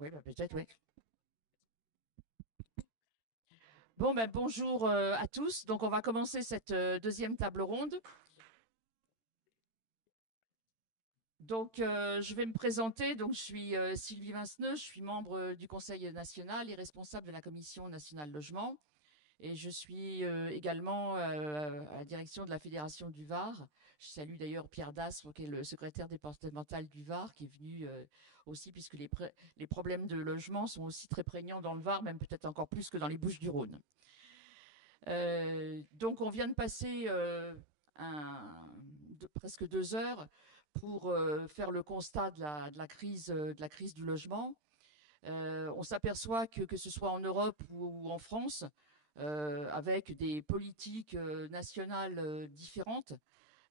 Oui, bah, peut-être, oui. Bon, ben, bonjour à tous. Donc, on va commencer cette deuxième table ronde. Donc, je vais me présenter. Donc, je suis Sylvie Vinceneux. Je suis membre du Conseil national et responsable de la Commission nationale logement. Et je suis également à la direction de la Fédération du Var. Je salue d'ailleurs Pierre Dastre, qui est le secrétaire départemental du Var, qui est venu aussi, puisque les problèmes de logement sont aussi très prégnants dans le Var, même peut-être encore plus que dans les Bouches-du-Rhône. Donc on vient de passer presque 2 heures pour faire le constat de la crise du logement. On s'aperçoit que ce soit en Europe ou en France, avec des politiques nationales différentes,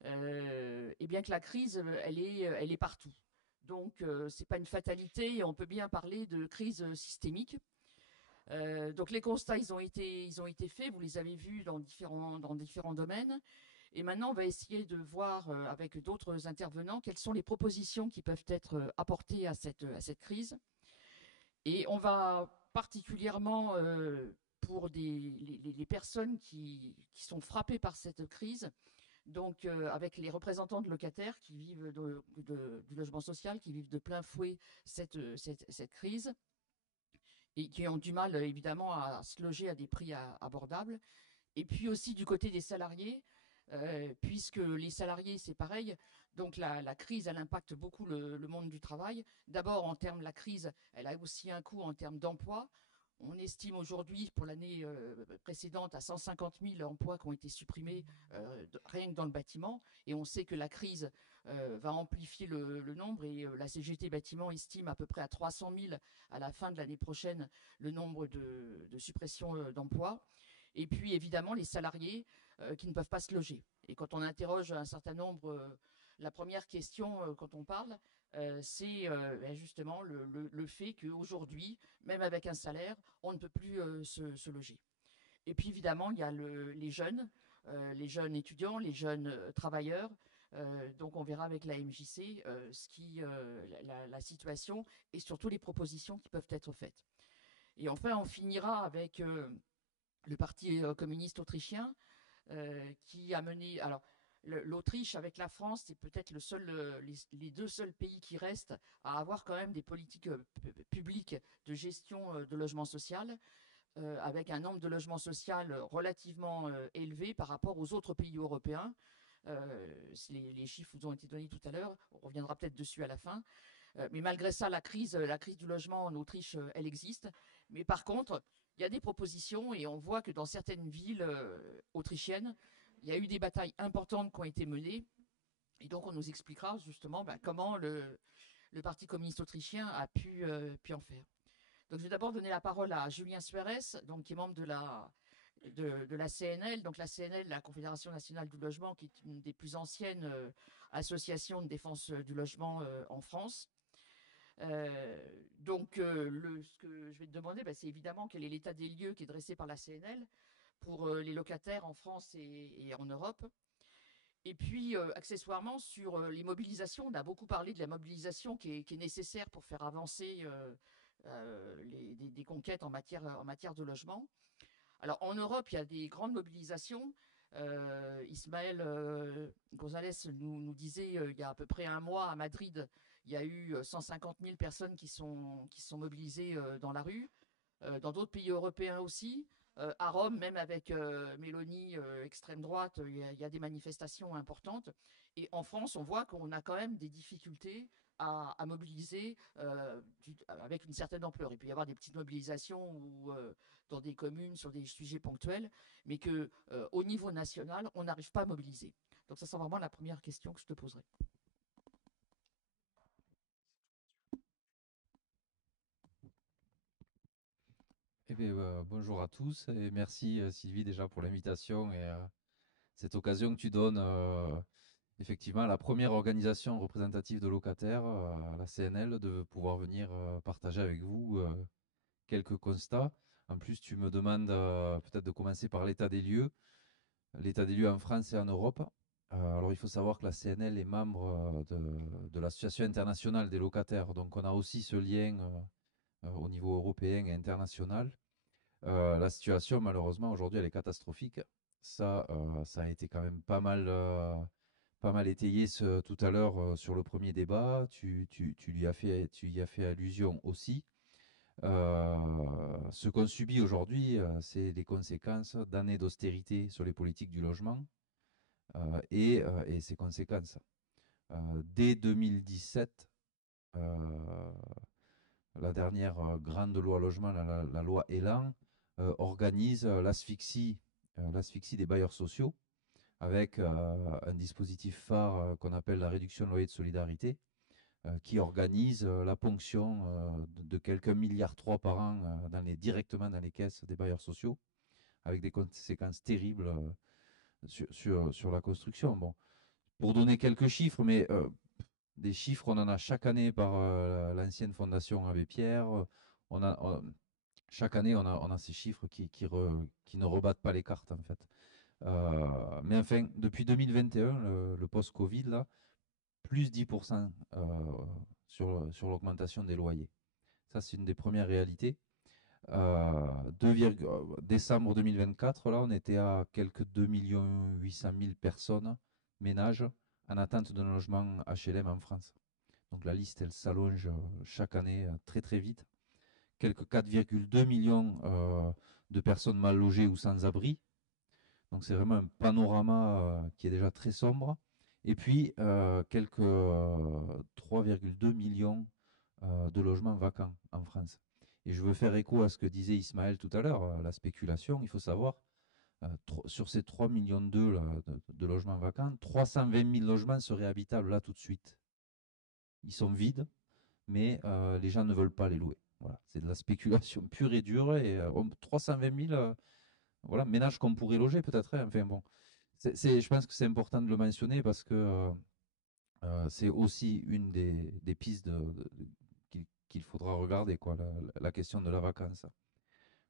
et bien que la crise, elle est partout. Donc, c'est pas une fatalité et on peut bien parler de crise systémique. Donc les constats, ils ont été faits, vous les avez vus dans différents domaines. Et maintenant, on va essayer de voir avec d'autres intervenants quelles sont les propositions qui peuvent être apportées à cette crise. Et on va particulièrement, pour les personnes qui sont frappées par cette crise, donc avec les représentants de locataires qui vivent du logement social, qui vivent de plein fouet cette crise, et qui ont du mal évidemment à se loger à des prix abordables. Et puis aussi du côté des salariés, puisque les salariés, c'est pareil. Donc la crise, elle impacte beaucoup le monde du travail. D'abord, en termes, la crise, elle a aussi un coût en termes d'emploi. On estime aujourd'hui, pour l'année précédente, à 150 000 emplois qui ont été supprimés rien que dans le bâtiment. Et on sait que la crise va amplifier le nombre. Et la CGT Bâtiment estime à peu près à 300 000 à la fin de l'année prochaine le nombre de suppressions d'emplois. Et puis évidemment les salariés qui ne peuvent pas se loger. Et quand on interroge un certain nombre, la première question quand on parle, c'est justement le fait qu'aujourd'hui, même avec un salaire, on ne peut plus se loger. Et puis évidemment, il y a les jeunes étudiants, les jeunes travailleurs. Donc on verra avec la MJC la situation et surtout les propositions qui peuvent être faites. Et enfin, on finira avec le Parti communiste autrichien qui a mené. Alors, l'Autriche avec la France, c'est peut-être les deux seuls pays qui restent à avoir quand même des politiques publiques de gestion de logement social, avec un nombre de logements sociaux relativement élevé par rapport aux autres pays européens. Les chiffres vous ont été donnés tout à l'heure, on reviendra peut-être dessus à la fin. Mais malgré ça, la crise du logement en Autriche, elle existe. Mais par contre, il y a des propositions et on voit que dans certaines villes autrichiennes, il y a eu des batailles importantes qui ont été menées. Et donc, on nous expliquera justement comment le Parti communiste autrichien a pu en faire. Donc, je vais d'abord donner la parole à Julien Suarez, donc, qui est membre de la CNL. Donc, la CNL, la Confédération nationale du logement, qui est une des plus anciennes associations de défense du logement en France. Donc, ce que je vais te demander, c'est évidemment quel est l'état des lieux qui est dressé par la CNL pour les locataires en France et en Europe. Et puis, accessoirement, sur les mobilisations, on a beaucoup parlé de la mobilisation qui est nécessaire pour faire avancer des conquêtes en matière de logement. Alors, en Europe, il y a des grandes mobilisations. Ismaël Gonzalez nous disait il y a à peu près un mois à Madrid, il y a eu 150 000 personnes qui sont mobilisées dans la rue. Dans d'autres pays européens aussi. À Rome, même avec Mélanie, extrême droite, il y a des manifestations importantes. Et en France, on voit qu'on a quand même des difficultés à mobiliser avec une certaine ampleur. Il peut y avoir des petites mobilisations dans des communes sur des sujets ponctuels, mais qu'au niveau national, on n'arrive pas à mobiliser. Donc ça, c'est vraiment la première question que je te poserai. Eh bien, bonjour à tous et merci Sylvie déjà pour l'invitation et cette occasion que tu donnes effectivement à la première organisation représentative de locataires, à la CNL, de pouvoir venir partager avec vous quelques constats. En plus, tu me demandes peut-être de commencer par l'état des lieux en France et en Europe. Alors, il faut savoir que la CNL est membre de l'Association internationale des locataires, donc on a aussi ce lien au niveau européen et international. La situation, malheureusement, aujourd'hui, elle est catastrophique. Ça a été quand même pas mal étayé tout à l'heure sur le premier débat. Tu y as fait allusion aussi. Ce qu'on subit aujourd'hui, c'est les conséquences d'années d'austérité sur les politiques du logement et ses conséquences. Dès 2017, la dernière grande loi logement, la loi Elan, organise l'asphyxie des bailleurs sociaux avec un dispositif phare qu'on appelle la réduction de loyer de solidarité, qui organise la ponction de quelques milliards 3 par an directement dans les caisses des bailleurs sociaux, avec des conséquences terribles sur la construction. Bon, pour donner quelques chiffres, mais des chiffres, on en a chaque année par l'ancienne fondation Abbé Pierre. On a, on- Chaque année, on a ces chiffres qui ne rebattent pas les cartes, en fait. Mais enfin, depuis 2021, le post-Covid, là, plus 10% sur l'augmentation des loyers. Ça, c'est une des premières réalités. Décembre 2024, là, on était à quelques 2 800 000 personnes, ménages, en attente d'un logement HLM en France. Donc la liste, elle s'allonge chaque année très très vite. Quelques 4,2 millions de personnes mal logées ou sans abri. Donc c'est vraiment un panorama qui est déjà très sombre. Et puis quelques 3,2 millions de logements vacants en France. Et je veux faire écho à ce que disait Ismaël tout à l'heure, la spéculation. Il faut savoir, sur ces 3,2 millions de logements vacants, 320 000 logements seraient habitables là tout de suite. Ils sont vides, mais les gens ne veulent pas les louer. Voilà, c'est de la spéculation pure et dure. Et 320 000 voilà, ménages qu'on pourrait loger peut-être, hein. Enfin bon, je pense que c'est important de le mentionner parce que c'est aussi une des pistes qu'il faudra regarder, quoi, la question de la vacance.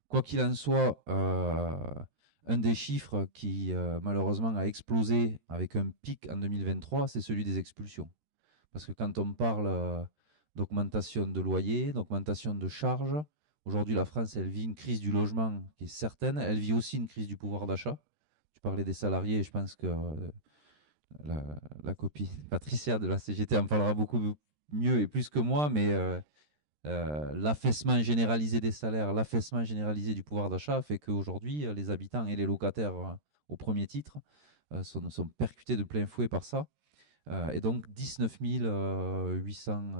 Quoi qu'il en soit, un des chiffres qui malheureusement a explosé avec un pic en 2023, c'est celui des expulsions. Parce que quand on parle d'augmentation de loyer, d'augmentation de charges, aujourd'hui la France, elle vit une crise du logement qui est certaine, elle vit aussi une crise du pouvoir d'achat. Tu parlais des salariés, et je pense que la, la copine Patricia de la CGT en parlera beaucoup mieux et plus que moi, mais l'affaissement généralisé des salaires, l'affaissement généralisé du pouvoir d'achat fait qu'aujourd'hui, les habitants et les locataires au premier titre sont percutés de plein fouet par ça. Et donc 19 800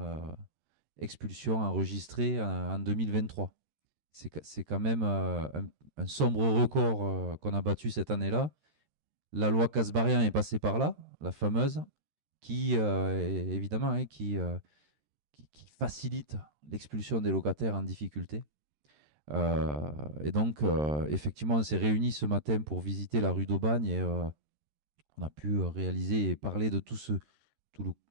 expulsions enregistrées en 2023. C'est quand même un sombre record qu'on a battu cette année-là. La loi Kasbarian est passée par là, la fameuse, qui évidemment qui facilite l'expulsion des locataires en difficulté. Et donc effectivement, on s'est réunis ce matin pour visiter la rue d'Aubagne et on a pu réaliser et parler de tout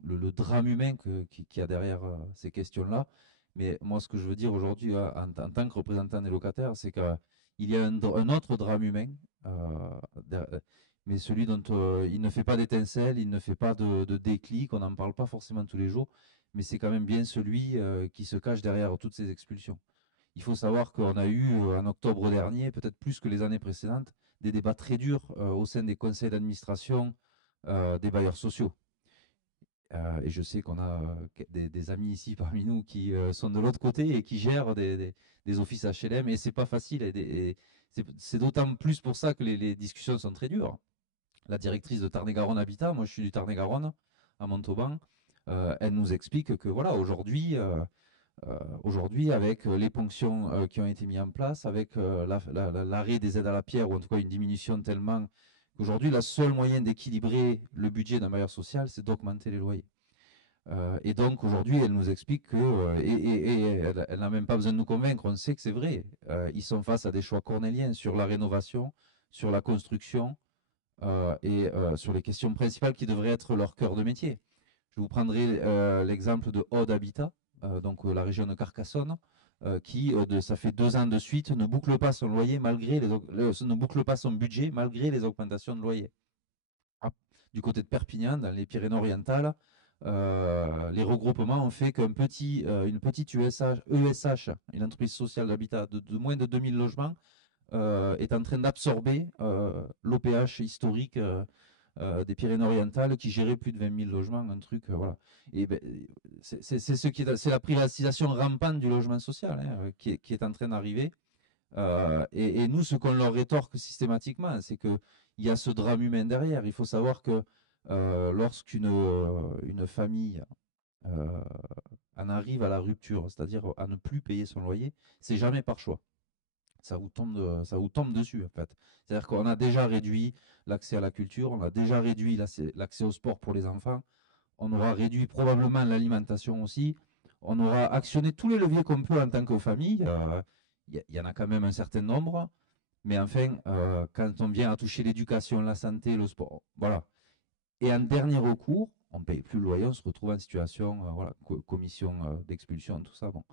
le drame humain qu'il y a derrière ces questions-là. Mais moi, ce que je veux dire aujourd'hui, en tant que représentant des locataires, c'est qu'il y a un autre drame humain, mais celui dont il ne fait pas d'étincelle, il ne fait pas de déclic, on n'en parle pas forcément tous les jours, mais c'est quand même bien celui qui se cache derrière toutes ces expulsions. Il faut savoir qu'on a eu en octobre dernier, peut-être plus que les années précédentes, des débats très durs au sein des conseils d'administration des bailleurs sociaux. Et je sais qu'on a des amis ici parmi nous qui sont de l'autre côté et qui gèrent des offices HLM, et c'est pas facile. Et c'est d'autant plus pour ça que les discussions sont très dures. La directrice de Tarn-et-Garonne Habitat, moi je suis du Tarn-et-Garonne, à Montauban, elle nous explique que voilà, aujourd'hui, avec les ponctions qui ont été mises en place, avec l'arrêt des aides à la pierre, ou en tout cas une diminution tellement qu'aujourd'hui, le seul moyen d'équilibrer le budget d'un bailleur social, c'est d'augmenter les loyers. Et donc aujourd'hui, elle nous explique que, et elle n'a même pas besoin de nous convaincre, on sait que c'est vrai, ils sont face à des choix cornéliens sur la rénovation, sur la construction et sur les questions principales qui devraient être leur cœur de métier. Je vous prendrai l'exemple de Aude Habitat, donc la région de Carcassonne, qui, ça fait 2 ans de suite, ne boucle pas son loyer malgré ne boucle pas son budget malgré les augmentations de loyer. Ah, du côté de Perpignan, dans les Pyrénées-Orientales, les regroupements ont fait une petite ESH, une entreprise sociale d'habitat de moins de 2000 logements, est en train d'absorber l'OPH historique des Pyrénées-Orientales qui gérait plus de 20 000 logements, un truc, voilà. Et ben, c'est la privatisation rampante du logement social, hein, qui est en train d'arriver. Et nous, ce qu'on leur rétorque systématiquement, c'est que il y a ce drame humain derrière. Il faut savoir que lorsqu'une une famille en arrive à la rupture, c'est-à-dire à ne plus payer son loyer, c'est jamais par choix. Ça vous tombe dessus, en fait. C'est-à-dire qu'on a déjà réduit l'accès à la culture, on a déjà réduit l'accès au sport pour les enfants, on aura réduit probablement l'alimentation aussi, on aura actionné tous les leviers qu'on peut en tant que famille. Y en a quand même un certain nombre, mais enfin, quand on vient à toucher l'éducation, la santé, le sport, voilà. Et en dernier recours, on ne paye plus le loyer, on se retrouve en situation, voilà, commission d'expulsion, tout ça. Bon,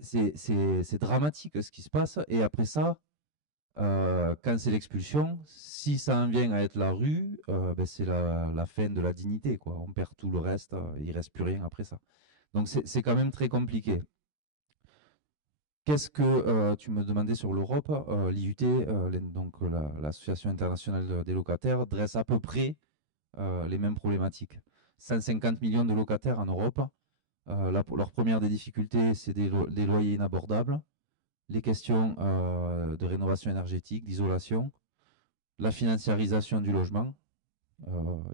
c'est dramatique ce qui se passe. Et après ça, quand c'est l'expulsion, si ça en vient à être la rue, ben c'est la fin de la dignité, quoi. On perd tout le reste, il reste plus rien après ça. Donc c'est quand même très compliqué. Qu'est-ce que tu me demandais sur l'Europe? L'IUT, donc l'Association internationale des locataires, dresse à peu près les mêmes problématiques. 150 millions de locataires en Europe. Leur première des difficultés, c'est des loyers inabordables, les questions de rénovation énergétique, d'isolation, la financiarisation du logement.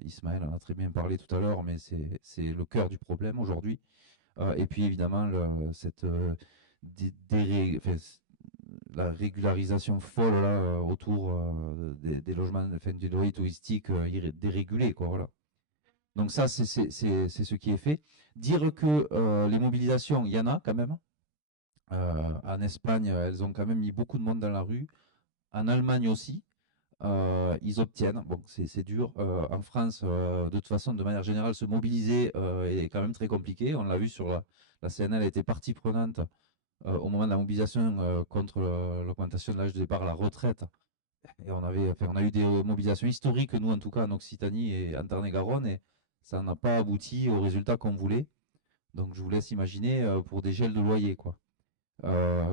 Ismaël en a très bien parlé tout à l'heure, mais c'est le cœur du problème aujourd'hui. Et puis évidemment, enfin, la régularisation folle là, autour des logements, enfin, du loyer touristique dérégulé, quoi, voilà. Donc ça, c'est ce qui est fait. Dire que les mobilisations, il y en a quand même. En Espagne, elles ont quand même mis beaucoup de monde dans la rue. En Allemagne aussi. Ils obtiennent, bon, c'est dur. En France, de toute façon, de manière générale, se mobiliser est quand même très compliqué. On l'a vu sur la CNL a été partie prenante au moment de la mobilisation contre l'augmentation de l'âge de départ à la retraite. Et on a eu des mobilisations historiques, nous en tout cas en Occitanie et en Tarn-et-Garonne, et ça n'a pas abouti au résultat qu'on voulait. Donc je vous laisse imaginer pour des gels de loyer, quoi.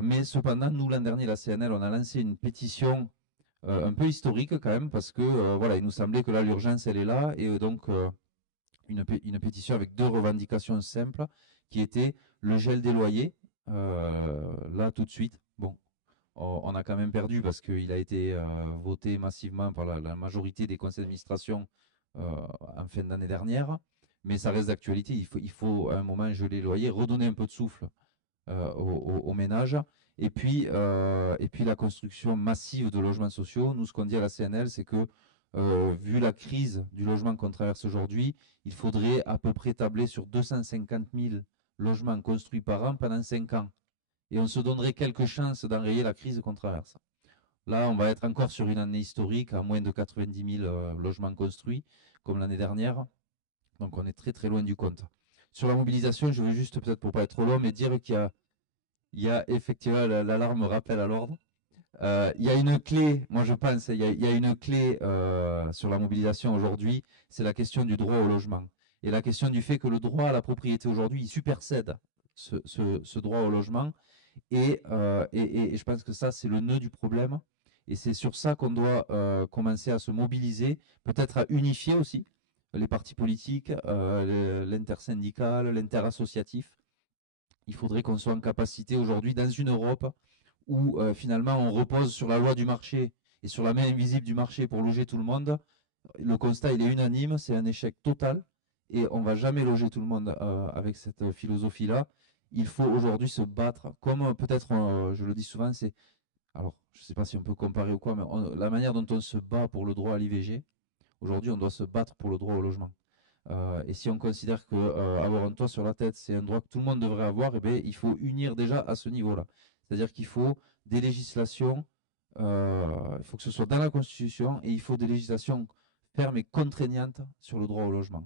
Mais cependant, nous l'an dernier, la CNL, on a lancé une pétition un peu historique quand même, parce que voilà, il nous semblait que là l'urgence elle est là, et donc une pétition avec deux revendications simples qui étaient le gel des loyers, là tout de suite. Bon, on a quand même perdu parce qu'il a été voté massivement par la majorité des conseils d'administration en fin d'année dernière, mais ça reste d'actualité. Il faut à un moment geler les loyers, redonner un peu de souffle aux ménages. Et puis la construction massive de logements sociaux. Nous, ce qu'on dit à la CNL, c'est que vu la crise du logement qu'on traverse aujourd'hui, il faudrait à peu près tabler sur 250 000 logements construits par an pendant 5 ans. Et on se donnerait quelques chances d'enrayer la crise qu'on traverse. Là, on va être encore sur une année historique à moins de 90 000 logements construits, comme l'année dernière. Donc on est très très loin du compte. Sur la mobilisation, je veux juste, peut-être pour pas être trop long, mais dire qu'il y a effectivement l'alarme rappel à l'ordre. Il y a une clé, moi je pense, il y a une clé sur la mobilisation aujourd'hui, c'est la question du droit au logement. Et la question du fait que le droit à la propriété aujourd'hui, il supersède ce droit au logement. Et je pense que ça, c'est le nœud du problème. Et c'est sur ça qu'on doit commencer à se mobiliser, peut-être à unifier aussi les partis politiques, l'intersyndical, l'interassociatif. Il faudrait qu'on soit en capacité aujourd'hui, dans une Europe où finalement on repose sur la loi du marché et sur la main invisible du marché pour loger tout le monde. Le constat, il est unanime, c'est un échec total et on ne va jamais loger tout le monde avec cette philosophie-là. Il faut aujourd'hui se battre, comme peut-être, je le dis souvent, c'est, alors je ne sais pas si on peut comparer ou quoi, mais la manière dont on se bat pour le droit à l'IVG, aujourd'hui on doit se battre pour le droit au logement. Et si on considère que avoir un toit sur la tête, c'est un droit que tout le monde devrait avoir, eh bien, il faut unir déjà à ce niveau-là. C'est-à-dire qu'il faut des législations, il faut que ce soit dans la Constitution, et il faut des législations fermes et contraignantes sur le droit au logement,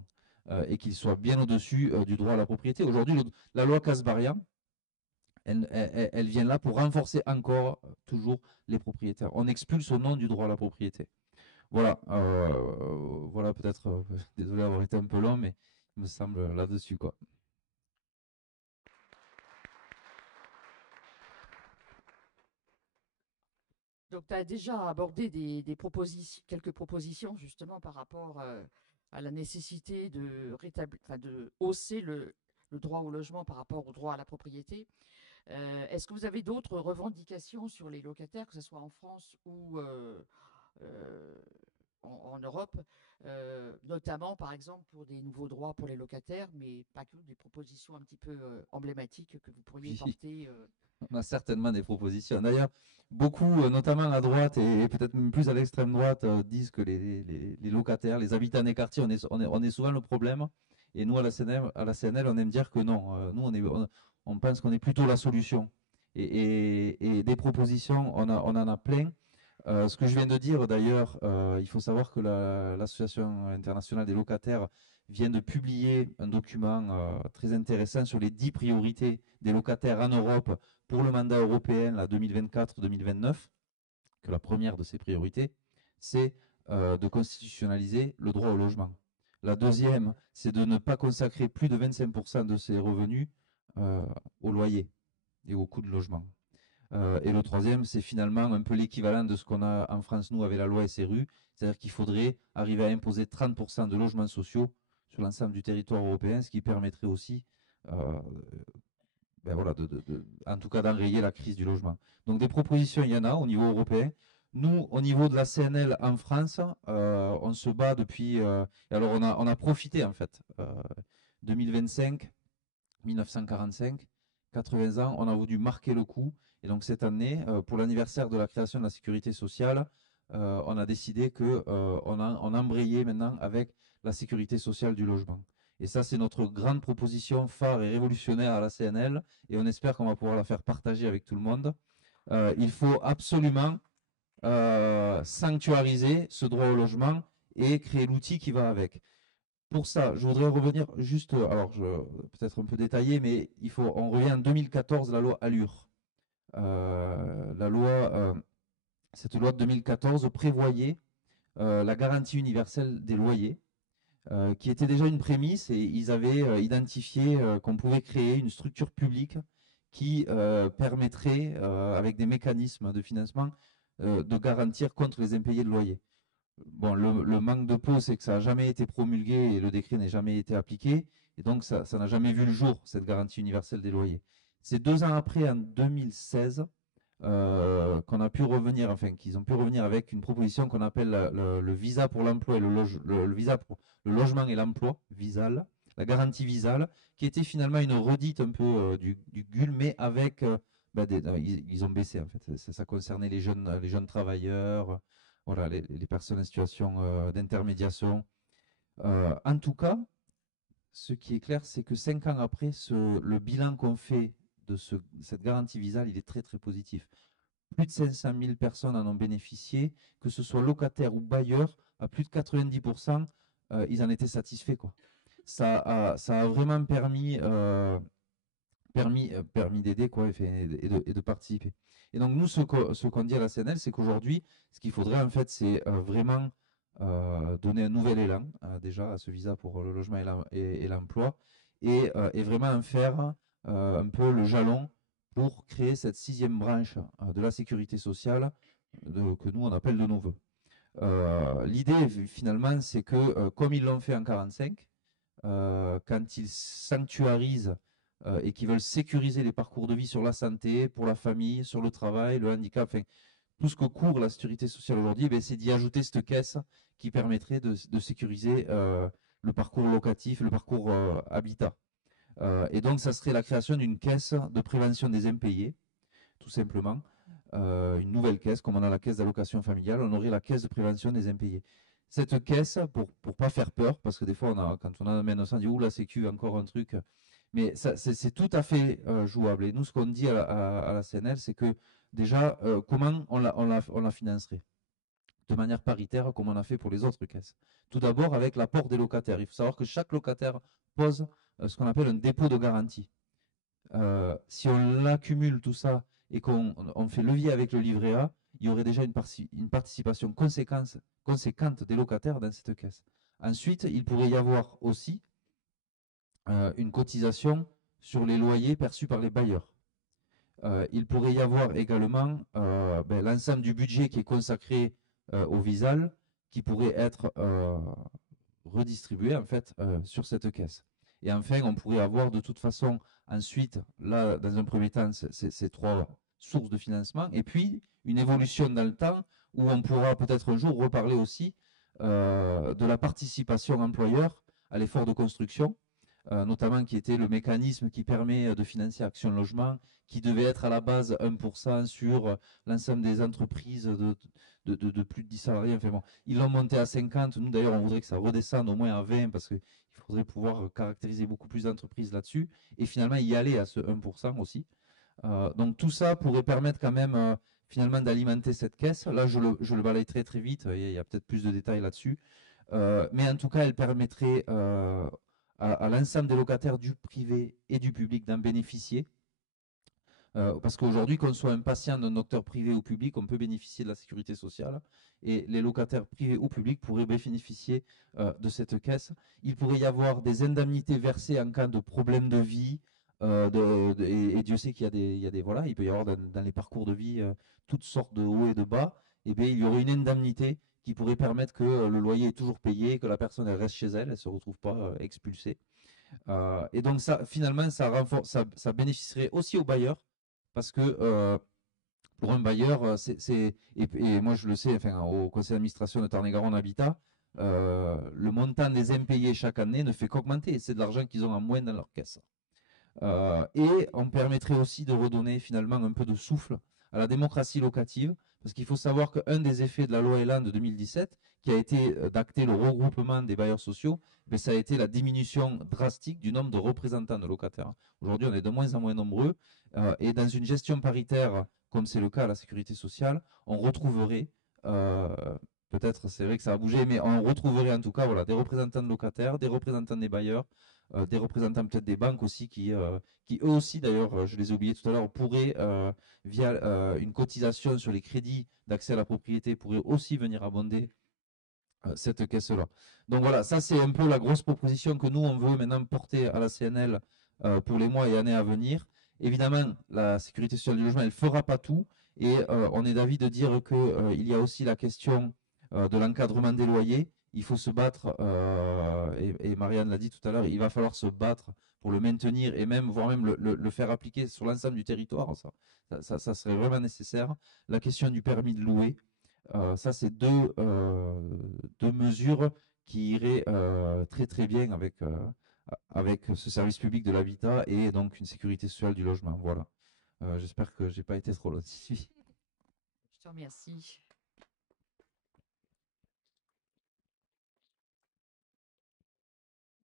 et qu'il soit bien au-dessus du droit à la propriété. Aujourd'hui, la loi Kasbarian, elle vient là pour renforcer encore, toujours, les propriétaires. On expulse au nom du droit à la propriété. Voilà, voilà peut-être, désolé d'avoir été un peu long, mais me semble, là-dessus, quoi. Donc, tu as déjà abordé des quelques propositions justement par rapport à la nécessité de rétablir, enfin, de hausser le droit au logement par rapport au droit à la propriété. Est-ce que vous avez d'autres revendications sur les locataires, que ce soit en France ou euh, en Europe, notamment par exemple pour des nouveaux droits pour les locataires, mais pas que, des propositions un petit peu emblématiques que vous pourriez Oui, porter on a certainement des propositions. D'ailleurs, beaucoup, notamment à droite et peut-être même plus à l'extrême droite, disent que les locataires, les habitants des quartiers, on est souvent le problème. Et nous, à la CNL, on aime dire que non. Nous, on pense qu'on est plutôt la solution. Et des propositions, on en a plein. Ce que je viens de dire, d'ailleurs, il faut savoir que l'Association internationale des locataires vient de publier un document très intéressant sur les 10 priorités des locataires en Europe pour le mandat européen 2024-2029, que la première de ces priorités, c'est de constitutionnaliser le droit au logement. La deuxième, c'est de ne pas consacrer plus de 25% de ses revenus euh, au loyer et au coût de logement. Et le troisième, c'est finalement un peu l'équivalent de ce qu'on a en France, nous, avec la loi SRU, c'est-à-dire qu'il faudrait arriver à imposer 30% de logements sociaux sur l'ensemble du territoire européen, ce qui permettrait aussi, ben voilà, en tout cas d'enrayer la crise du logement. Donc des propositions, il y en a au niveau européen. Nous, au niveau de la CNL en France, on se bat depuis. Et alors on a profité en fait. 2025, 1945, 80 ans, on a voulu marquer le coup. Et donc cette année, pour l'anniversaire de la création de la sécurité sociale, on a décidé que on embrayait maintenant avec la sécurité sociale du logement. Et ça, c'est notre grande proposition phare et révolutionnaire à la CNL. Et on espère qu'on va pouvoir la faire partager avec tout le monde. Il faut absolument sanctuariser ce droit au logement et créer l'outil qui va avec. Pour ça, je voudrais revenir juste, alors peut-être un peu détaillé, mais on revient en 2014, la loi Allure. La loi, cette loi de 2014 prévoyait la garantie universelle des loyers, qui était déjà une prémisse, et ils avaient identifié qu'on pouvait créer une structure publique qui permettrait, avec des mécanismes de financement, de garantir contre les impayés de loyer. Bon, le manque de peau, c'est que ça n'a jamais été promulgué et le décret n'a jamais été appliqué. Et donc, ça n'a jamais vu le jour, cette garantie universelle des loyers. C'est 2 ans après, en 2016, qu'on a pu revenir, enfin, qu'ils ont pu revenir avec une proposition qu'on appelle le visa pour l'emploi et le visa pour le logement et l'emploi, VISAL, la garantie VISAL, qui était finalement une redite un peu du GUL, mais avec, ils ont baissé en fait. Ça concernait les jeunes travailleurs, voilà, les personnes en situation d'intermédiation. En tout cas, ce qui est clair, c'est que 5 ans après, le bilan qu'on fait de cette garantie visale, il est très très positif. Plus de 500 000 personnes en ont bénéficié, que ce soit locataires ou bailleurs, à plus de 90%, ils en étaient satisfaits, quoi. Ça a vraiment permis d'aider, quoi, et de participer. Et donc nous, ce qu'on dit à la CNL, c'est qu'aujourd'hui, ce qu'il faudrait en fait, c'est vraiment donner un nouvel élan déjà à ce visa pour le logement et l'emploi, et vraiment en faire un peu le jalon pour créer cette sixième branche de la sécurité sociale que nous on appelle de nos voeux. L'idée finalement, c'est que comme ils l'ont fait en 45, quand ils sanctuarisent et qui veulent sécuriser les parcours de vie sur la santé, pour la famille, sur le travail, le handicap, enfin, tout ce que court la sécurité sociale aujourd'hui, ben, c'est d'y ajouter cette caisse qui permettrait de sécuriser le parcours locatif, le parcours habitat. Et donc, ça serait la création d'une caisse de prévention des impayés, tout simplement. Une nouvelle caisse, comme on a la caisse d'allocation familiale, on aurait la caisse de prévention des impayés. Cette caisse, pour pas faire peur, parce que des fois, quand on amène ça, on dit, ouh, la sécu, encore un truc. Mais c'est tout à fait jouable. Et nous, ce qu'on dit à la CNL, c'est que déjà, comment on la financerait? De manière paritaire, comme on a fait pour les autres caisses. Tout d'abord, avec l'apport des locataires. Il faut savoir que chaque locataire pose ce qu'on appelle un dépôt de garantie. Si on accumule tout ça et qu'on fait levier avec le livret A, il y aurait déjà une participation conséquente des locataires dans cette caisse. Ensuite, il pourrait y avoir aussi une cotisation sur les loyers perçus par les bailleurs. Il pourrait y avoir également l'ensemble du budget qui est consacré au VISAL qui pourrait être redistribué en fait sur cette caisse. Et enfin, on pourrait avoir de toute façon ensuite, là, dans un premier temps, ces trois sources de financement, et puis une évolution dans le temps où on pourra peut-être un jour reparler aussi de la participation employeur à l'effort de construction, notamment qui était le mécanisme qui permet de financer Action Logement, qui devait être à la base 1% sur l'ensemble des entreprises de plus de 10 salariés. Enfin bon, ils l'ont monté à 50. Nous, d'ailleurs, on voudrait que ça redescende au moins à 20 parce qu'il faudrait pouvoir caractériser beaucoup plus d'entreprises là-dessus et finalement y aller à ce 1% aussi. Donc tout ça pourrait permettre quand même finalement d'alimenter cette caisse. Là, je le balaye très très vite. Il y a peut-être plus de détails là-dessus. Mais en tout cas, elle permettrait à l'ensemble des locataires du privé et du public d'en bénéficier. Parce qu'aujourd'hui, qu'on soit un patient d'un docteur privé ou public, on peut bénéficier de la sécurité sociale. Et les locataires privés ou publics pourraient bénéficier de cette caisse. Il pourrait y avoir des indemnités versées en cas de problème de vie. Et Dieu sait qu'il y a des voilà, il peut y avoir dans les parcours de vie toutes sortes de hauts et de bas. Et bien, il y aurait une indemnité qui pourrait permettre que le loyer est toujours payé, que la personne elle reste chez elle, elle ne se retrouve pas expulsée. Et donc ça, finalement, ça bénéficierait aussi aux bailleurs parce que pour un bailleur, et moi je le sais, enfin, au conseil d'administration de Tarn-et-Garonne Habitat, le montant des impayés chaque année ne fait qu'augmenter. C'est de l'argent qu'ils ont en moins dans leur caisse. Et on permettrait aussi de redonner finalement un peu de souffle à la démocratie locative, parce qu'il faut savoir qu'un des effets de la loi Elan de 2017, qui a été d'acter le regroupement des bailleurs sociaux, mais ça a été la diminution drastique du nombre de représentants de locataires. Aujourd'hui, on est de moins en moins nombreux, et dans une gestion paritaire, comme c'est le cas à la sécurité sociale, on retrouverait, euh, peut-être c'est vrai que ça a bougé, mais on retrouverait en tout cas voilà, des représentants de locataires, des représentants des bailleurs, des représentants peut-être des banques aussi qui eux aussi d'ailleurs, je les ai oubliés tout à l'heure, pourraient via une cotisation sur les crédits d'accès à la propriété, pourraient aussi venir abonder cette caisse-là. Donc voilà, ça c'est un peu la grosse proposition que nous on veut maintenant porter à la CNL pour les mois et années à venir. Évidemment, la sécurité sociale du logement, elle ne fera pas tout et on est d'avis de dire que il y a aussi la question de l'encadrement des loyers. Il faut se battre, et Marianne l'a dit tout à l'heure, il va falloir se battre pour le maintenir et même, voire même le faire appliquer sur l'ensemble du territoire. Ça serait vraiment nécessaire. La question du permis de louer, ça, c'est deux mesures qui iraient très très bien avec ce service public de l'habitat et donc une sécurité sociale du logement. Voilà. J'espère que j'ai pas été trop long. Je te remercie.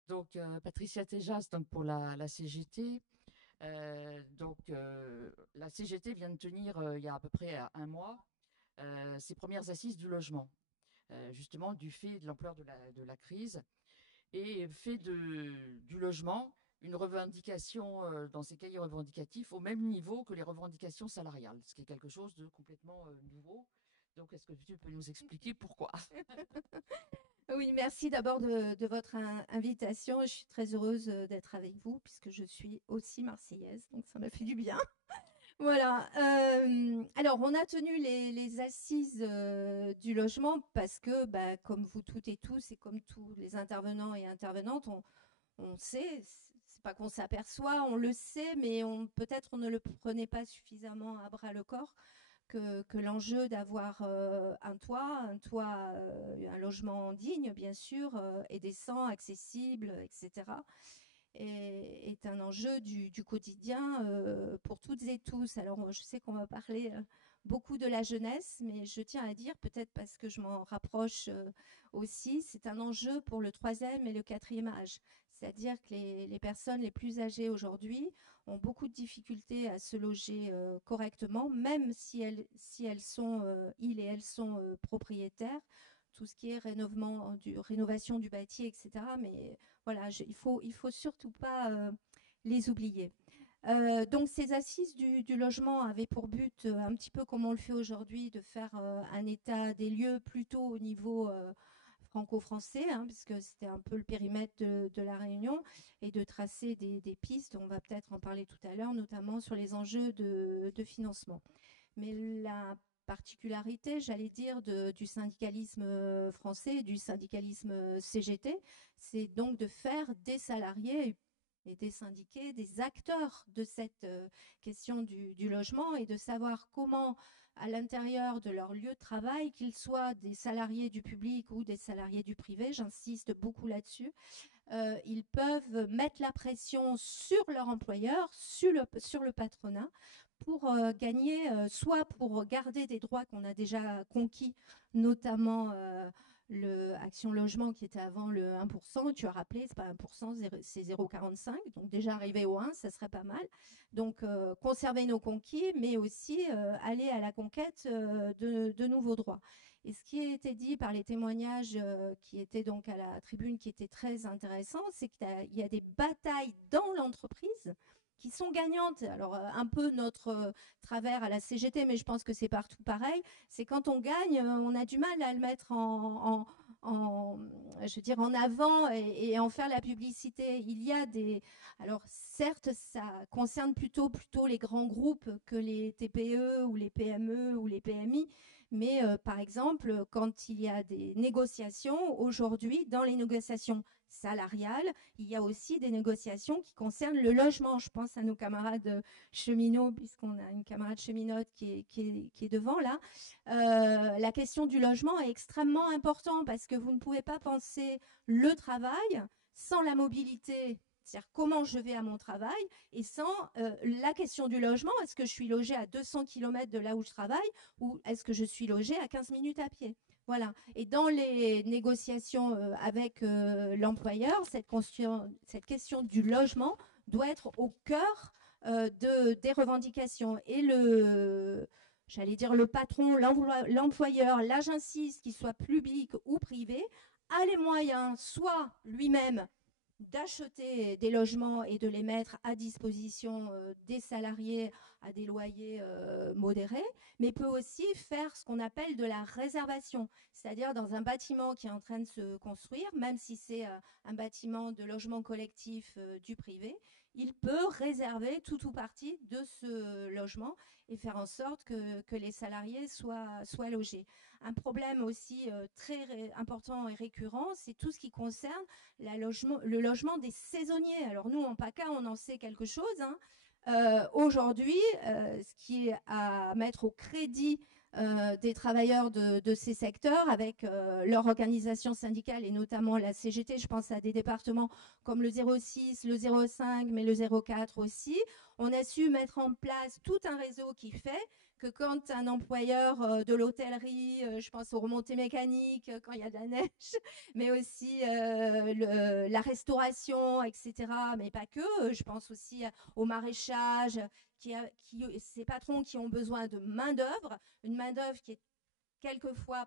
Donc, Patricia Tejas, donc pour la CGT. La CGT vient de tenir, il y a à peu près un mois, ses premières assises du logement, justement du fait de l'ampleur de la crise et fait du logement une revendication dans ces cahiers revendicatifs au même niveau que les revendications salariales, ce qui est quelque chose de complètement nouveau. Donc, est-ce que tu peux nous expliquer pourquoi? Oui, merci d'abord de votre invitation. Je suis très heureuse d'être avec vous puisque je suis aussi marseillaise, donc ça m'a fait du bien. Voilà. Alors, on a tenu les assises du logement parce que, bah, comme vous toutes et tous, et comme tous les intervenants et intervenantes, on sait, c'est pas qu'on s'aperçoit, on le sait, mais peut-être on ne le prenait pas suffisamment à bras le corps que l'enjeu d'avoir un toit, un logement digne, bien sûr, et décent, accessible, etc., est un enjeu du quotidien pour toutes et tous. Alors, je sais qu'on va parler beaucoup de la jeunesse, mais je tiens à dire, peut-être parce que je m'en rapproche aussi, c'est un enjeu pour le troisième et le quatrième âge. C'est-à-dire que les personnes les plus âgées aujourd'hui ont beaucoup de difficultés à se loger correctement, même si elles sont, ils et elles sont propriétaires. Tout ce qui est rénovation du bâti, etc. Mais voilà, il faut surtout pas les oublier. Donc ces assises du logement avaient pour but, un petit peu comme on le fait aujourd'hui, de faire un état des lieux plutôt au niveau franco-français, hein, puisque c'était un peu le périmètre de la Réunion, et de tracer des pistes. On va peut-être en parler tout à l'heure, notamment sur les enjeux de financement. Mais la particularité, j'allais dire, du syndicalisme français, du syndicalisme CGT, c'est donc de faire des salariés et des syndiqués des acteurs de cette question du logement, et de savoir comment, à l'intérieur de leur lieu de travail, qu'ils soient des salariés du public ou des salariés du privé, j'insiste beaucoup là-dessus, ils peuvent mettre la pression sur leur employeur, sur le patronat, pour gagner, soit pour garder des droits qu'on a déjà conquis, notamment le Action Logement qui était avant le 1%. Tu as rappelé, c'est pas 1%, c'est 0,45. Donc déjà arriver au 1, ça serait pas mal. Donc conserver nos conquis, mais aussi aller à la conquête de nouveaux droits. Et ce qui a été dit par les témoignages qui étaient donc à la tribune, qui était très intéressant, c'est qu'il y a des batailles dans l'entreprise qui sont gagnantes. Alors, un peu notre travers à la CGT, mais je pense que c'est partout pareil, c'est quand on gagne, on a du mal à le mettre je veux dire, en avant et en faire la publicité. Il y a des... Alors, certes, ça concerne plutôt les grands groupes que les TPE ou les PME ou les PMI, mais par exemple, quand il y a des négociations, aujourd'hui, dans les négociations salariales, il y a aussi des négociations qui concernent le logement. Je pense à nos camarades cheminots, puisqu'on a une camarade cheminote qui est devant là. La question du logement est extrêmement importante, parce que vous ne pouvez pas penser le travail sans la mobilité, c'est-à-dire comment je vais à mon travail, et sans la question du logement. Est-ce que je suis logée à 200 km de là où je travaille, ou est-ce que je suis logée à 15 minutes à pied? Voilà. Et dans les négociations avec l'employeur, cette question du logement doit être au cœur des revendications. Et j'allais dire, le patron, l'employeur, là j'insiste, qu'il soit public ou privé, a les moyens, soit lui-même d'acheter des logements et de les mettre à disposition des salariés à des loyers modérés, mais peut aussi faire ce qu'on appelle de la réservation, c'est-à-dire dans un bâtiment qui est en train de se construire, même si c'est un bâtiment de logement collectif du privé, il peut réserver tout ou partie de ce logement et faire en sorte que les salariés soient logés. Un problème aussi très important et récurrent, c'est tout ce qui concerne le logement des saisonniers. Alors nous, en PACA, on en sait quelque chose, hein. Aujourd'hui, ce qui est à mettre au crédit des travailleurs de ces secteurs, avec leur organisation syndicale et notamment la CGT, je pense à des départements comme le 06, le 05, mais le 04 aussi, on a su mettre en place tout un réseau qui fait que quand un employeur de l'hôtellerie, je pense aux remontées mécaniques quand il y a de la neige, mais aussi la restauration, etc., mais pas que, je pense aussi au maraîchage, ces patrons qui ont besoin de main-d'œuvre, une main-d'œuvre qui est quelquefois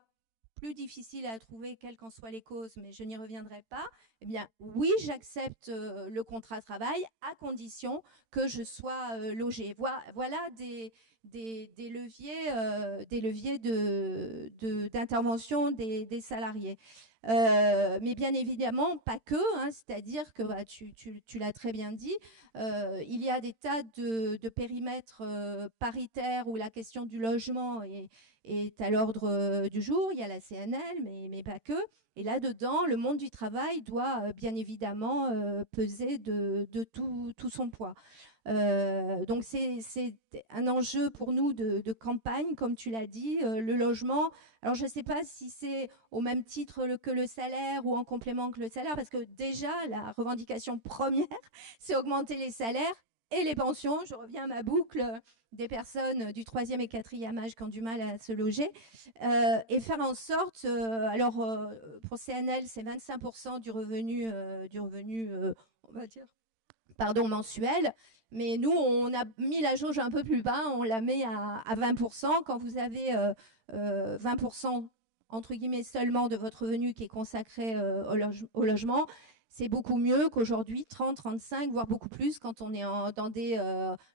plus difficile à trouver, quelles qu'en soient les causes, mais je n'y reviendrai pas. Eh bien, oui, j'accepte le contrat de travail à condition que je sois logée. Voilà des leviers d'intervention des salariés. Mais bien évidemment, pas que, hein, c'est-à-dire que tu l'as très bien dit, il y a des tas de périmètres paritaires où la question du logement est à l'ordre du jour. Il y a la CNL, mais pas que. Et là-dedans, le monde du travail doit bien évidemment peser de tout son poids. Donc c'est un enjeu pour nous de campagne, comme tu l'as dit, le logement. Alors je ne sais pas si c'est au même titre que le salaire ou en complément que le salaire, parce que déjà la revendication première, c'est augmenter les salaires et les pensions. Je reviens à ma boucle des personnes du 3e et 4e âge qui ont du mal à se loger, et faire en sorte, pour CNL, c'est 25% du revenu, on va dire, mensuel. Mais nous, on a mis la jauge un peu plus bas, on la met à 20%. Quand vous avez 20%, entre guillemets, seulement de votre revenu qui est consacré au logement, c'est beaucoup mieux qu'aujourd'hui, 30, 35, voire beaucoup plus quand on est dans des,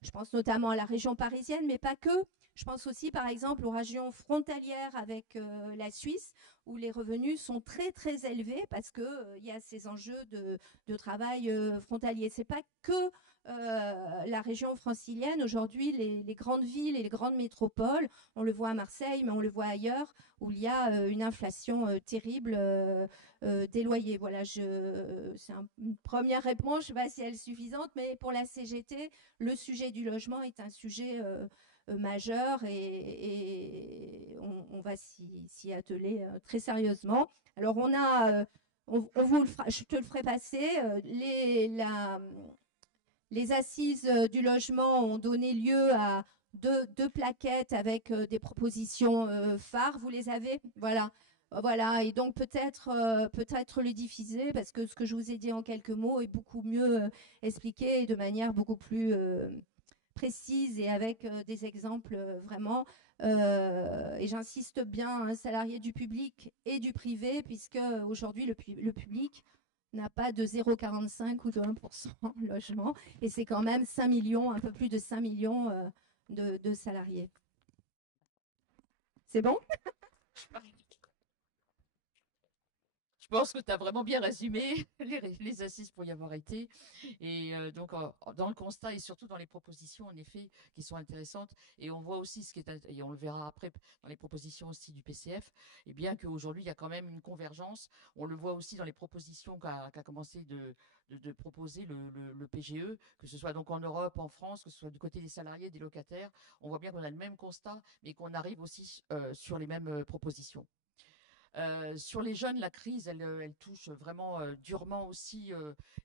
je pense notamment à la région parisienne, mais pas que. Je pense aussi, par exemple, aux régions frontalières avec la Suisse, où les revenus sont très, très élevés parce qu'il y a ces enjeux de travail frontalier. Ce n'est pas que la région francilienne. Aujourd'hui, les grandes villes et les grandes métropoles, on le voit à Marseille, mais on le voit ailleurs, où il y a une inflation terrible des loyers. Voilà, c'est une première réponse, je ne sais pas si elle est suffisante, mais pour la CGT, le sujet du logement est un sujet majeur et on va s'y atteler très sérieusement. Alors, on vous le fera, je te le ferai passer, les assises du logement ont donné lieu à deux plaquettes avec des propositions phares. Vous les avez? Voilà. Voilà, et donc peut-être le diffuser parce que ce que je vous ai dit en quelques mots est beaucoup mieux expliqué et de manière beaucoup plus précise et avec des exemples vraiment. Et j'insiste bien, un salarié du public et du privé, puisque aujourd'hui le public n'a pas de 0,45 ou de 1% logement, et c'est quand même 5 millions, un peu plus de 5 millions de salariés. C'est bon? Je pense que tu as vraiment bien résumé les assises pour y avoir été. Et donc, dans le constat et surtout dans les propositions, en effet, qui sont intéressantes. Et on voit aussi ce qui est, et on le verra après dans les propositions aussi du PCF, et bien qu'aujourd'hui, il y a quand même une convergence. On le voit aussi dans les propositions qu'a commencé de proposer le PGE, que ce soit donc en Europe, en France, que ce soit du côté des salariés, des locataires. On voit bien qu'on a le même constat, mais qu'on arrive aussi sur les mêmes propositions. Sur les jeunes, la crise, elle touche vraiment durement aussi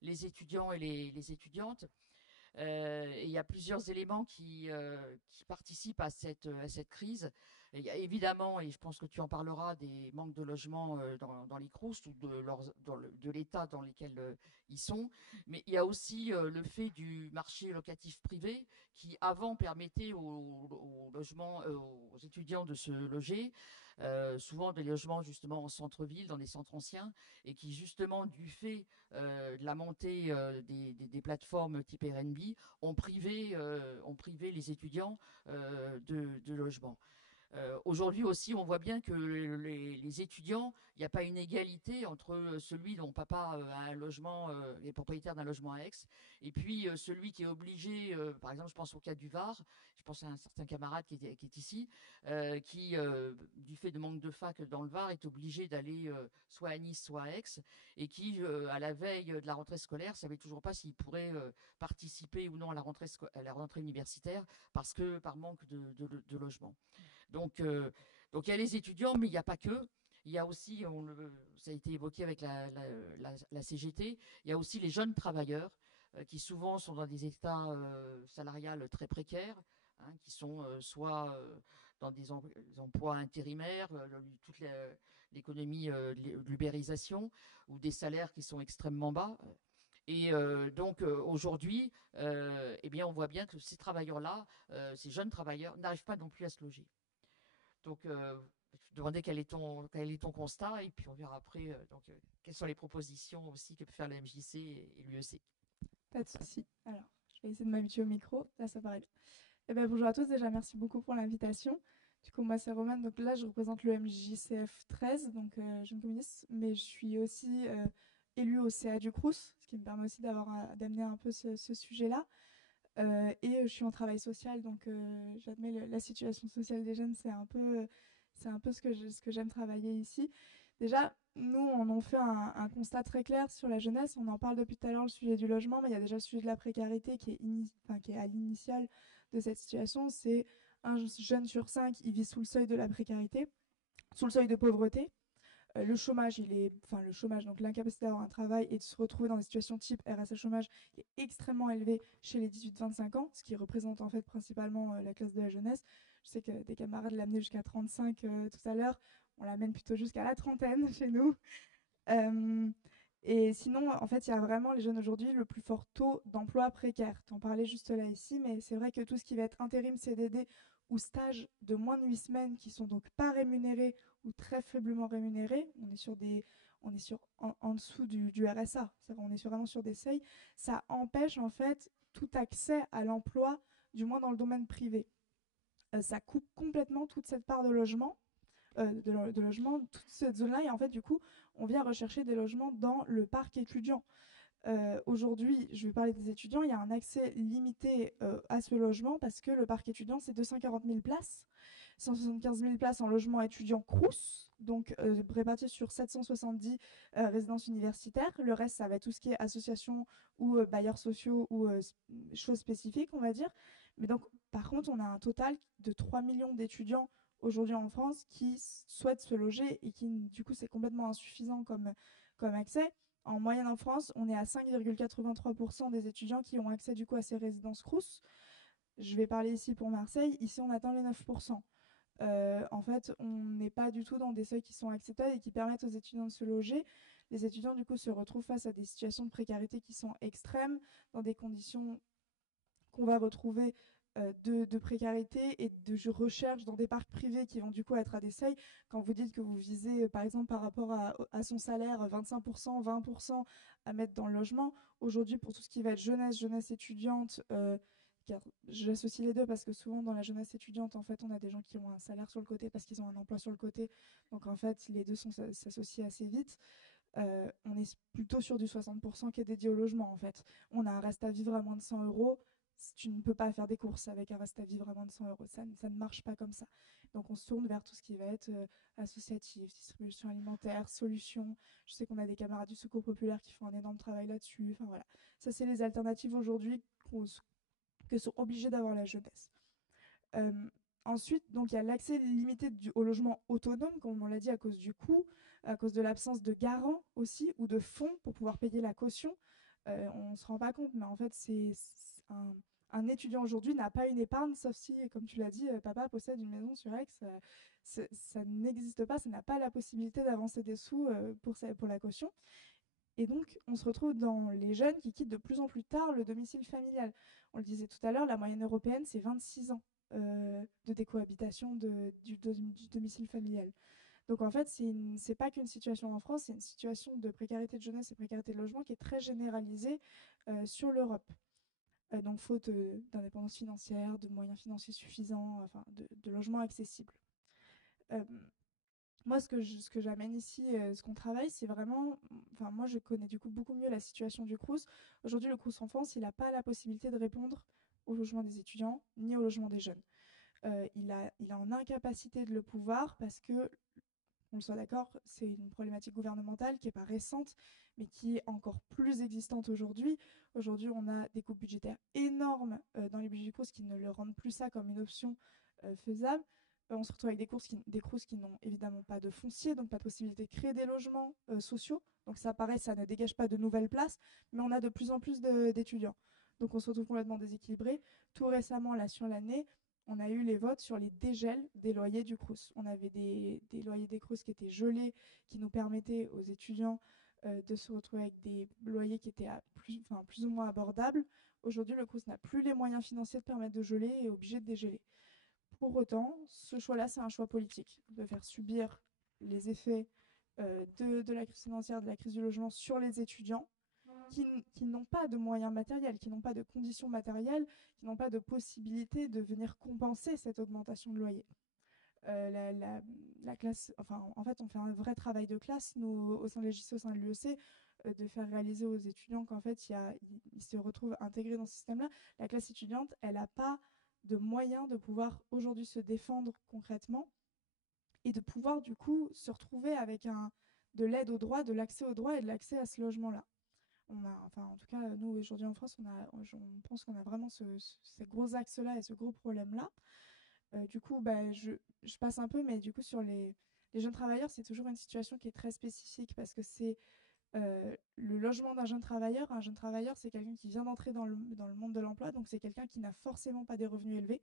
les étudiants et les étudiantes. Et il y a plusieurs éléments qui participent à cette crise. Et il y a évidemment, et je pense que tu en parleras, des manques de logement dans les Crous ou de l'état dans lequel ils sont. Mais il y a aussi le fait du marché locatif privé qui avant permettait aux logements, aux étudiants de se loger. Souvent des logements justement en centre-ville, dans des centres anciens, et qui justement du fait de la montée des plateformes type Airbnb ont privé les étudiants de logements. Aujourd'hui aussi, on voit bien que les étudiants, il n'y a pas une égalité entre celui dont papa a un logement, est propriétaire d'un logement à Aix, et puis celui qui est obligé, par exemple, je pense au cas du Var, je pense à un certain camarade qui est ici, qui, du fait de manque de fac dans le Var, est obligé d'aller soit à Nice, soit à Aix, et qui, à la veille de la rentrée scolaire, ne savait toujours pas s'il pourrait participer ou non à la rentrée universitaire, parce que par manque de logement. Donc, il y a les étudiants, mais il n'y a pas que. Il y a aussi, ça a été évoqué avec la CGT, il y a aussi les jeunes travailleurs qui souvent sont dans des états salariales très précaires, hein, qui sont soit dans des emplois intérimaires, toute l'économie de l'ubérisation, ou des salaires qui sont extrêmement bas. Et donc aujourd'hui, eh bien, on voit bien que ces travailleurs-là, ces jeunes travailleurs, n'arrivent pas non plus à se loger. Donc, je te demandais quel est ton constat, et puis on verra après quelles sont les propositions aussi que peut faire la MJC et l'UEC. Pas de souci. Alors, je vais essayer de m'habituer au micro. Là, ça paraît bien. Eh bien, bonjour à tous. Déjà, merci beaucoup pour l'invitation. Du coup, moi, c'est Romane. Donc là, je représente le MJCF 13, donc jeune communiste, mais je suis aussi élue au CA du Crous, ce qui me permet aussi d'amener un peu ce sujet-là. Et je suis en travail social, donc j'admets la situation sociale des jeunes, c'est un peu ce que j'aime travailler ici. Déjà, nous, on en fait un constat très clair sur la jeunesse. On en parle depuis tout à l'heure, le sujet du logement, mais il y a déjà le sujet de la précarité qui est à l'initiale de cette situation. C'est un jeune sur 5, il vit sous le seuil de la précarité, sous le seuil de pauvreté. Le chômage, donc l'incapacité d'avoir un travail et de se retrouver dans des situations type RSA chômage, est extrêmement élevé chez les 18-25 ans, ce qui représente en fait principalement la classe de la jeunesse. Je sais que des camarades l'amenaient jusqu'à 35 tout à l'heure, on l'amène plutôt jusqu'à la trentaine chez nous. Et sinon, en fait, il y a vraiment les jeunes aujourd'hui le plus fort taux d'emploi précaire. Tu en parlais juste là ici, mais c'est vrai que tout ce qui va être intérim, CDD ou stage de moins de 8 semaines qui sont donc pas rémunérés ou très faiblement rémunérés, on est en dessous du RSA. On est vraiment sur des seuils. Ça empêche en fait tout accès à l'emploi, du moins dans le domaine privé. Ça coupe complètement toute cette part de logement, toute cette zone-là. Et en fait, du coup, on vient rechercher des logements dans le parc étudiant. Aujourd'hui, je vais parler des étudiants, il y a un accès limité à ce logement parce que le parc étudiant, c'est 240 000 places, 175 000 places en logement étudiant Crous, donc réparties sur 770 résidences universitaires. Le reste, ça va être tout ce qui est associations ou bailleurs sociaux ou choses spécifiques, on va dire. Mais donc, par contre, on a un total de 3 millions d'étudiants aujourd'hui en France qui souhaitent se loger et qui, du coup, c'est complètement insuffisant comme accès. En moyenne en France, on est à 5,83% des étudiants qui ont accès du coup à ces résidences Crous. Je vais parler ici pour Marseille. Ici, on atteint les 9%. En fait, on n'est pas du tout dans des seuils qui sont acceptables et qui permettent aux étudiants de se loger. Les étudiants, du coup, se retrouvent face à des situations de précarité qui sont extrêmes, dans des conditions qu'on va retrouver de précarité et de recherche dans des parcs privés qui vont du coup être à des seuils. Quand vous dites que vous visez, par exemple, par rapport à son salaire, 25%, 20% à mettre dans le logement, aujourd'hui, pour tout ce qui va être jeunesse étudiante, car j'associe les deux parce que souvent dans la jeunesse étudiante, en fait, on a des gens qui ont un salaire sur le côté parce qu'ils ont un emploi sur le côté. Donc en fait, les deux s'associent assez vite. On est plutôt sur du 60% qui est dédié au logement en fait. On a un reste à vivre à moins de 100 euros. Tu ne peux pas faire des courses avec un reste à vivre à moins de 100 euros. Ça ne marche pas comme ça. Donc on se tourne vers tout ce qui va être associatif, distribution alimentaire, solutions. Je sais qu'on a des camarades du Secours populaire qui font un énorme travail là-dessus. Enfin voilà. Ça, c'est les alternatives aujourd'hui que sont obligés d'avoir la jeunesse. Ensuite, donc il y a l'accès limité au logement autonome, comme on l'a dit, à cause du coût, à cause de l'absence de garant aussi, ou de fonds pour pouvoir payer la caution. On ne se rend pas compte, mais en fait, un étudiant aujourd'hui n'a pas une épargne, sauf si, comme tu l'as dit, papa possède une maison sur Aix. Ça n'existe pas, ça n'a pas la possibilité d'avancer des sous pour la caution. Et donc, on se retrouve dans les jeunes qui quittent de plus en plus tard le domicile familial. On le disait tout à l'heure, la moyenne européenne, c'est 26 ans de décohabitation du domicile familial. Donc en fait, c'est pas qu'une situation en France, c'est une situation de précarité de jeunesse et précarité de logement qui est très généralisée sur l'Europe. Donc faute d'indépendance financière, de moyens financiers suffisants, enfin de logements accessibles. Moi, ce que j'amène ici, ce qu'on travaille, c'est vraiment... Enfin, moi, je connais du coup beaucoup mieux la situation du Crous. Aujourd'hui, le Crous en France, il n'a pas la possibilité de répondre au logement des étudiants ni au logement des jeunes. Il est en incapacité de le pouvoir parce que, on le soit d'accord, c'est une problématique gouvernementale qui n'est pas récente, mais qui est encore plus existante aujourd'hui. Aujourd'hui, on a des coupes budgétaires énormes dans les budgets du Crous qui ne le rendent plus ça comme une option faisable. On se retrouve avec des Crous qui n'ont évidemment pas de foncier, donc pas de possibilité de créer des logements sociaux. Donc ça, pareil, ça ne dégage pas de nouvelles places, mais on a de plus en plus d'étudiants. Donc on se retrouve complètement déséquilibré. Tout récemment, là, sur l'année, on a eu les votes sur les dégels des loyers du Crous. On avait des loyers des Crous qui étaient gelés, qui nous permettaient aux étudiants de se retrouver avec des loyers qui étaient plus ou moins abordables. Aujourd'hui, le Crous n'a plus les moyens financiers de permettre de geler et est obligé de dégeler. Pour autant, ce choix-là, c'est un choix politique, de faire subir les effets de la crise financière, de la crise du logement sur les étudiants qui n'ont pas de moyens matériels, qui n'ont pas de conditions matérielles, qui n'ont pas de possibilité de venir compenser cette augmentation de loyer. La classe, enfin, en fait, on fait un vrai travail de classe, nous, au sein de l'EJC, au sein de l'UEC, de faire réaliser aux étudiants qu'en fait, ils se retrouvent intégrés dans ce système-là. La classe étudiante, elle n'a pas de moyens de pouvoir aujourd'hui se défendre concrètement et de pouvoir du coup se retrouver avec de l'aide au droit, de l'accès au droit et de l'accès à ce logement-là. En tout cas, nous aujourd'hui en France, on pense qu'on a vraiment ces gros axes-là et ce gros problème-là. Du coup, je passe un peu, mais du coup sur les jeunes travailleurs, c'est toujours une situation qui est très spécifique parce que c'est le logement d'un jeune travailleur. Un jeune travailleur, c'est quelqu'un qui vient d'entrer dans le monde de l'emploi, donc c'est quelqu'un qui n'a forcément pas des revenus élevés,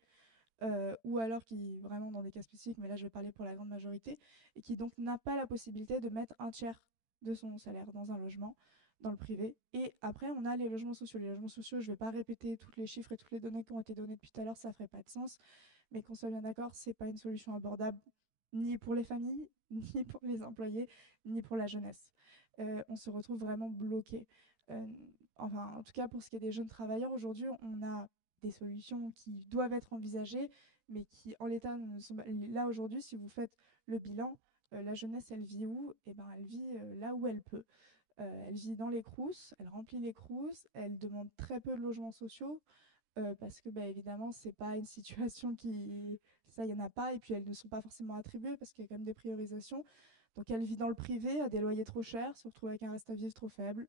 ou alors qui, vraiment dans des cas spécifiques, mais là je vais parler pour la grande majorité, et qui donc n'a pas la possibilité de mettre un tiers de son salaire dans un logement, dans le privé. Et après, on a les logements sociaux. Les logements sociaux, je ne vais pas répéter tous les chiffres et toutes les données qui ont été données depuis tout à l'heure, ça ne ferait pas de sens, mais qu'on soit bien d'accord, ce n'est pas une solution abordable ni pour les familles, ni pour les employés, ni pour la jeunesse. On se retrouve vraiment bloqué. Enfin, en tout cas, pour ce qui est des jeunes travailleurs, aujourd'hui, on a des solutions qui doivent être envisagées, mais qui, en l'état, ne sont pas... Là, aujourd'hui, si vous faites le bilan, la jeunesse, elle vit où? Eh ben, elle vit là où elle peut. Elle vit dans les Crous, elle remplit les Crous, elle demande très peu de logements sociaux, parce que, bah, évidemment, c'est pas une situation qui... Ça, il n'y en a pas, et puis elles ne sont pas forcément attribuées, parce qu'il y a quand même des priorisations. Donc, elle vit dans le privé, à des loyers trop chers, se retrouve avec un reste à vivre trop faible,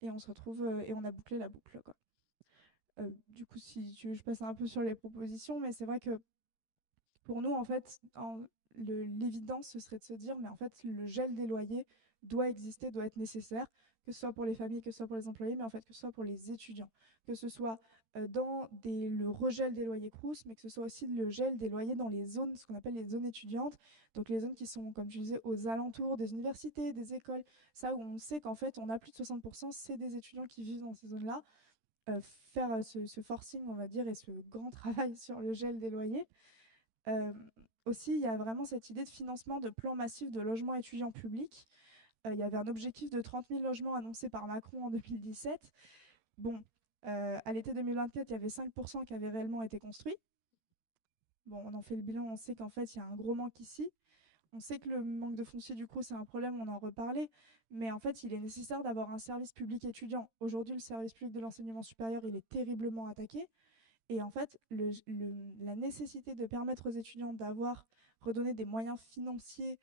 et on se retrouve, et on a bouclé la boucle, quoi. Du coup, si tu veux, je passe un peu sur les propositions, mais c'est vrai que pour nous, en fait, l'évidence, ce serait de se dire, mais en fait, le gel des loyers doit exister, doit être nécessaire, que ce soit pour les familles, que ce soit pour les employés, mais en fait, que ce soit pour les étudiants, que ce soit dans le regel des loyers Crous, mais que ce soit aussi le gel des loyers dans les zones, ce qu'on appelle les zones étudiantes, donc les zones qui sont, comme tu disais, aux alentours des universités, des écoles, ça où on sait qu'en fait, on a plus de 60%, c'est des étudiants qui vivent dans ces zones-là. Faire ce forcing, on va dire, et ce grand travail sur le gel des loyers. Aussi, il y a vraiment cette idée de financement de plans massifs de logements étudiants publics. Il y avait un objectif de 30 000 logements annoncé par Macron en 2017. Bon, à l'été 2024, il y avait 5% qui avaient réellement été construits. Bon, on en fait le bilan, on sait qu'en fait, il y a un gros manque ici. On sait que le manque de foncier du Crous, c'est un problème, on en reparlait, mais en fait, il est nécessaire d'avoir un service public étudiant. Aujourd'hui, le service public de l'enseignement supérieur, il est terriblement attaqué. Et en fait, la nécessité de permettre aux étudiants d'avoir redonné des moyens financiers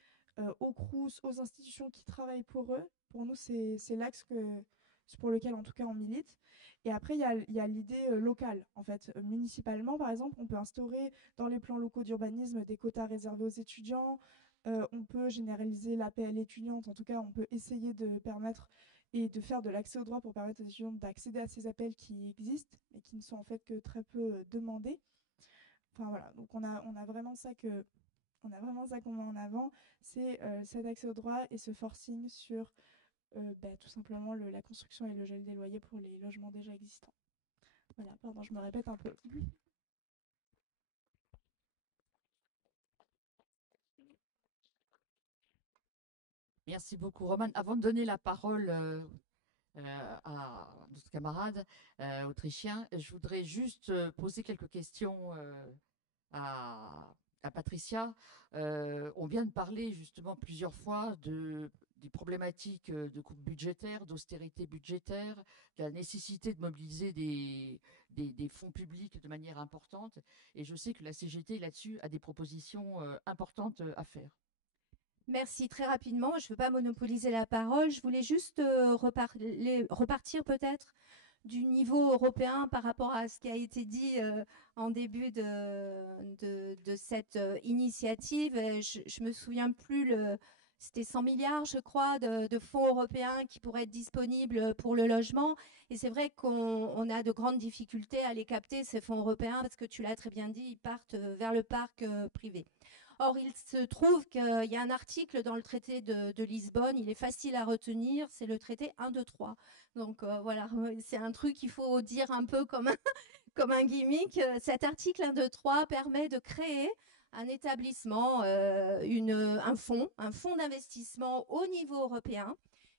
aux Crous, aux institutions qui travaillent pour eux, pour nous, c'est l'axe pour lequel, en tout cas, on milite. Et après, il y a l'idée locale. En fait, municipalement, par exemple, on peut instaurer dans les plans locaux d'urbanisme des quotas réservés aux étudiants. On peut généraliser l'APL étudiante. En tout cas, on peut essayer de permettre et de faire de l'accès au droit pour permettre aux étudiants d'accéder à ces appels qui existent et qui ne sont en fait que très peu demandés. Enfin voilà, donc on a vraiment ça qu'on met en avant, c'est cet accès au droit et ce forcing sur tout simplement la construction et le gel des loyers pour les logements déjà existants. Voilà, pardon, je me répète un peu. Merci beaucoup, Roman. Avant de donner la parole à notre camarade autrichien, je voudrais juste poser quelques questions à Patricia. On vient de parler justement plusieurs fois des problématiques de coupes budgétaires, d'austérité budgétaire, de la nécessité de mobiliser des fonds publics de manière importante. Et je sais que la CGT, là-dessus, a des propositions importantes à faire. Merci. Très rapidement, je ne veux pas monopoliser la parole. Je voulais juste repartir peut-être du niveau européen par rapport à ce qui a été dit en début de cette initiative. Je me souviens plus, c'était 100 milliards, je crois, de fonds européens qui pourraient être disponibles pour le logement. Et c'est vrai qu'on a de grandes difficultés à les capter, ces fonds européens, parce que tu l'as très bien dit, ils partent vers le parc privé. Or, il se trouve qu'il y a un article dans le traité de Lisbonne, il est facile à retenir, c'est le traité 1, 2, 3. Donc voilà, c'est un truc qu'il faut dire un peu comme un gimmick. Cet article 1, 2, 3 permet de créer un établissement, un fonds d'investissement au niveau européen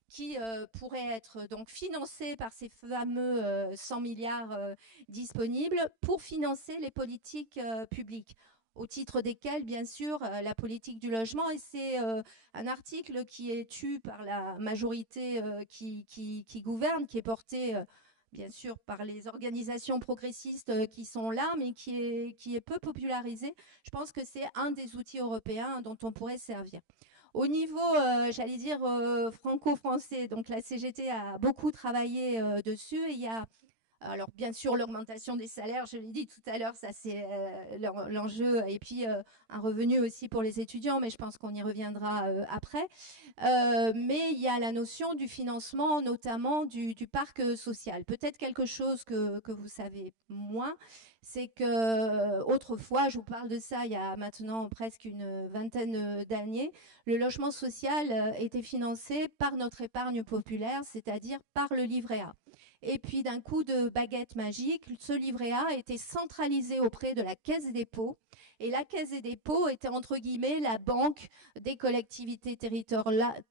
qui pourrait être donc financé par ces fameux 100 milliards disponibles pour financer les politiques publiques, au titre desquels, bien sûr, la politique du logement, et c'est un article qui est tu par la majorité qui gouverne, qui est porté, bien sûr, par les organisations progressistes qui sont là, mais qui est peu popularisé. Je pense que c'est un des outils européens dont on pourrait servir. Au niveau, j'allais dire, franco-français, donc la CGT a beaucoup travaillé dessus, et il y a alors, bien sûr, l'augmentation des salaires, je l'ai dit tout à l'heure, ça c'est l'enjeu, et puis un revenu aussi pour les étudiants, mais je pense qu'on y reviendra après. Mais il y a la notion du financement, notamment du parc social. Peut-être quelque chose que vous savez moins, c'est que autrefois, je vous parle de ça il y a maintenant presque une vingtaine d'années, le logement social était financé par notre épargne populaire, c'est-à-dire par le livret A. Et puis d'un coup de baguette magique, ce livret A a été centralisé auprès de la Caisse des dépôts. Et la Caisse des dépôts était entre guillemets la banque des collectivités territoriales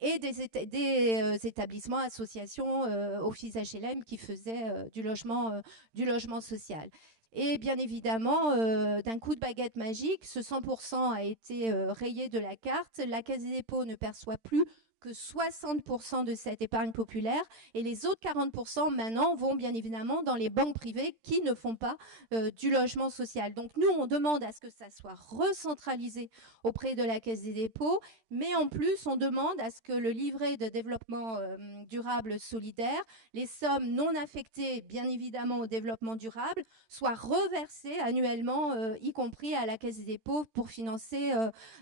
et des établissements, associations, offices HLM qui faisaient du logement social. Et bien évidemment, d'un coup de baguette magique, ce 100% a été rayé de la carte. La Caisse des dépôts ne perçoit plus que 60% de cette épargne populaire et les autres 40% maintenant vont bien évidemment dans les banques privées qui ne font pas du logement social. Donc nous, on demande à ce que ça soit recentralisé auprès de la Caisse des dépôts, mais en plus, on demande à ce que le livret de développement durable solidaire, les sommes non affectées bien évidemment au développement durable, soient reversées annuellement, y compris à la Caisse des dépôts pour financer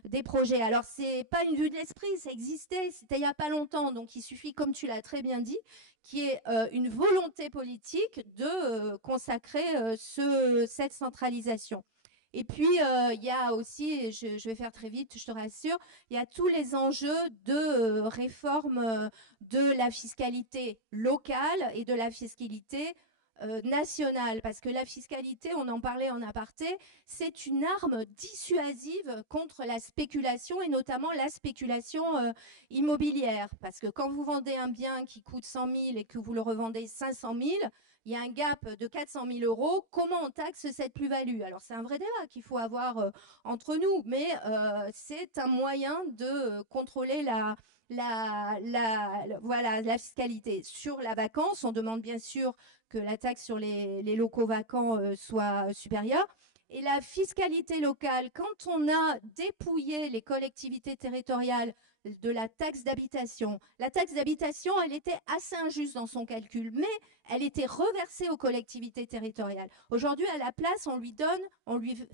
des projets. Alors, c'est pas une vue de l'esprit, ça existait, c'était il n'y a pas longtemps, donc il suffit, comme tu l'as très bien dit, qu'il y ait une volonté politique de consacrer cette centralisation. Et puis, il y a aussi, et je vais faire très vite, je te rassure, il y a tous les enjeux de réforme de la fiscalité locale et de la fiscalité nationale, parce que la fiscalité, on en parlait en aparté, c'est une arme dissuasive contre la spéculation et notamment la spéculation immobilière, parce que quand vous vendez un bien qui coûte 100 000 et que vous le revendez 500 000, il y a un gap de 400 000 euros, comment on taxe cette plus-value? Alors c'est un vrai débat qu'il faut avoir entre nous, mais c'est un moyen de contrôler la fiscalité. Sur la vacance, on demande bien sûr que la taxe sur les locaux vacants soit supérieure. Et la fiscalité locale, quand on a dépouillé les collectivités territoriales de la taxe d'habitation, elle était assez injuste dans son calcul, mais elle était reversée aux collectivités territoriales. Aujourd'hui, à la place, on lui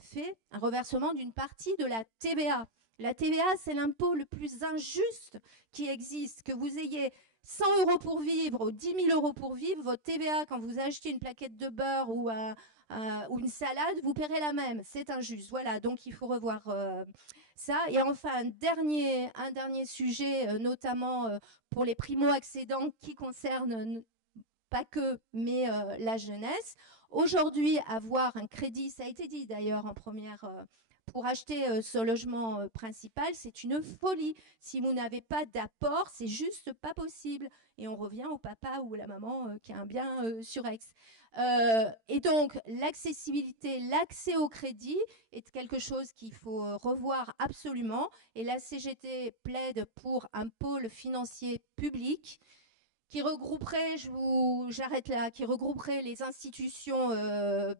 fait un reversement d'une partie de la TVA. La TVA, c'est l'impôt le plus injuste qui existe. Que vous ayez 100 € pour vivre ou 10 000 € pour vivre, votre TVA, quand vous achetez une plaquette de beurre ou une salade, vous paierez la même. C'est injuste. Voilà, donc il faut revoir ça. Et enfin, un dernier sujet, notamment pour les primo-accédants qui concerne pas que, mais la jeunesse. Aujourd'hui, avoir un crédit, ça a été dit d'ailleurs en première pour acheter ce logement principal, c'est une folie. Si vous n'avez pas d'apport, c'est juste pas possible. Et on revient au papa ou la maman qui a un bien sur Aix. Et donc, l'accessibilité, l'accès au crédit est quelque chose qu'il faut revoir absolument. Et la CGT plaide pour un pôle financier public qui regrouperait, j'arrête là, qui regrouperait les institutions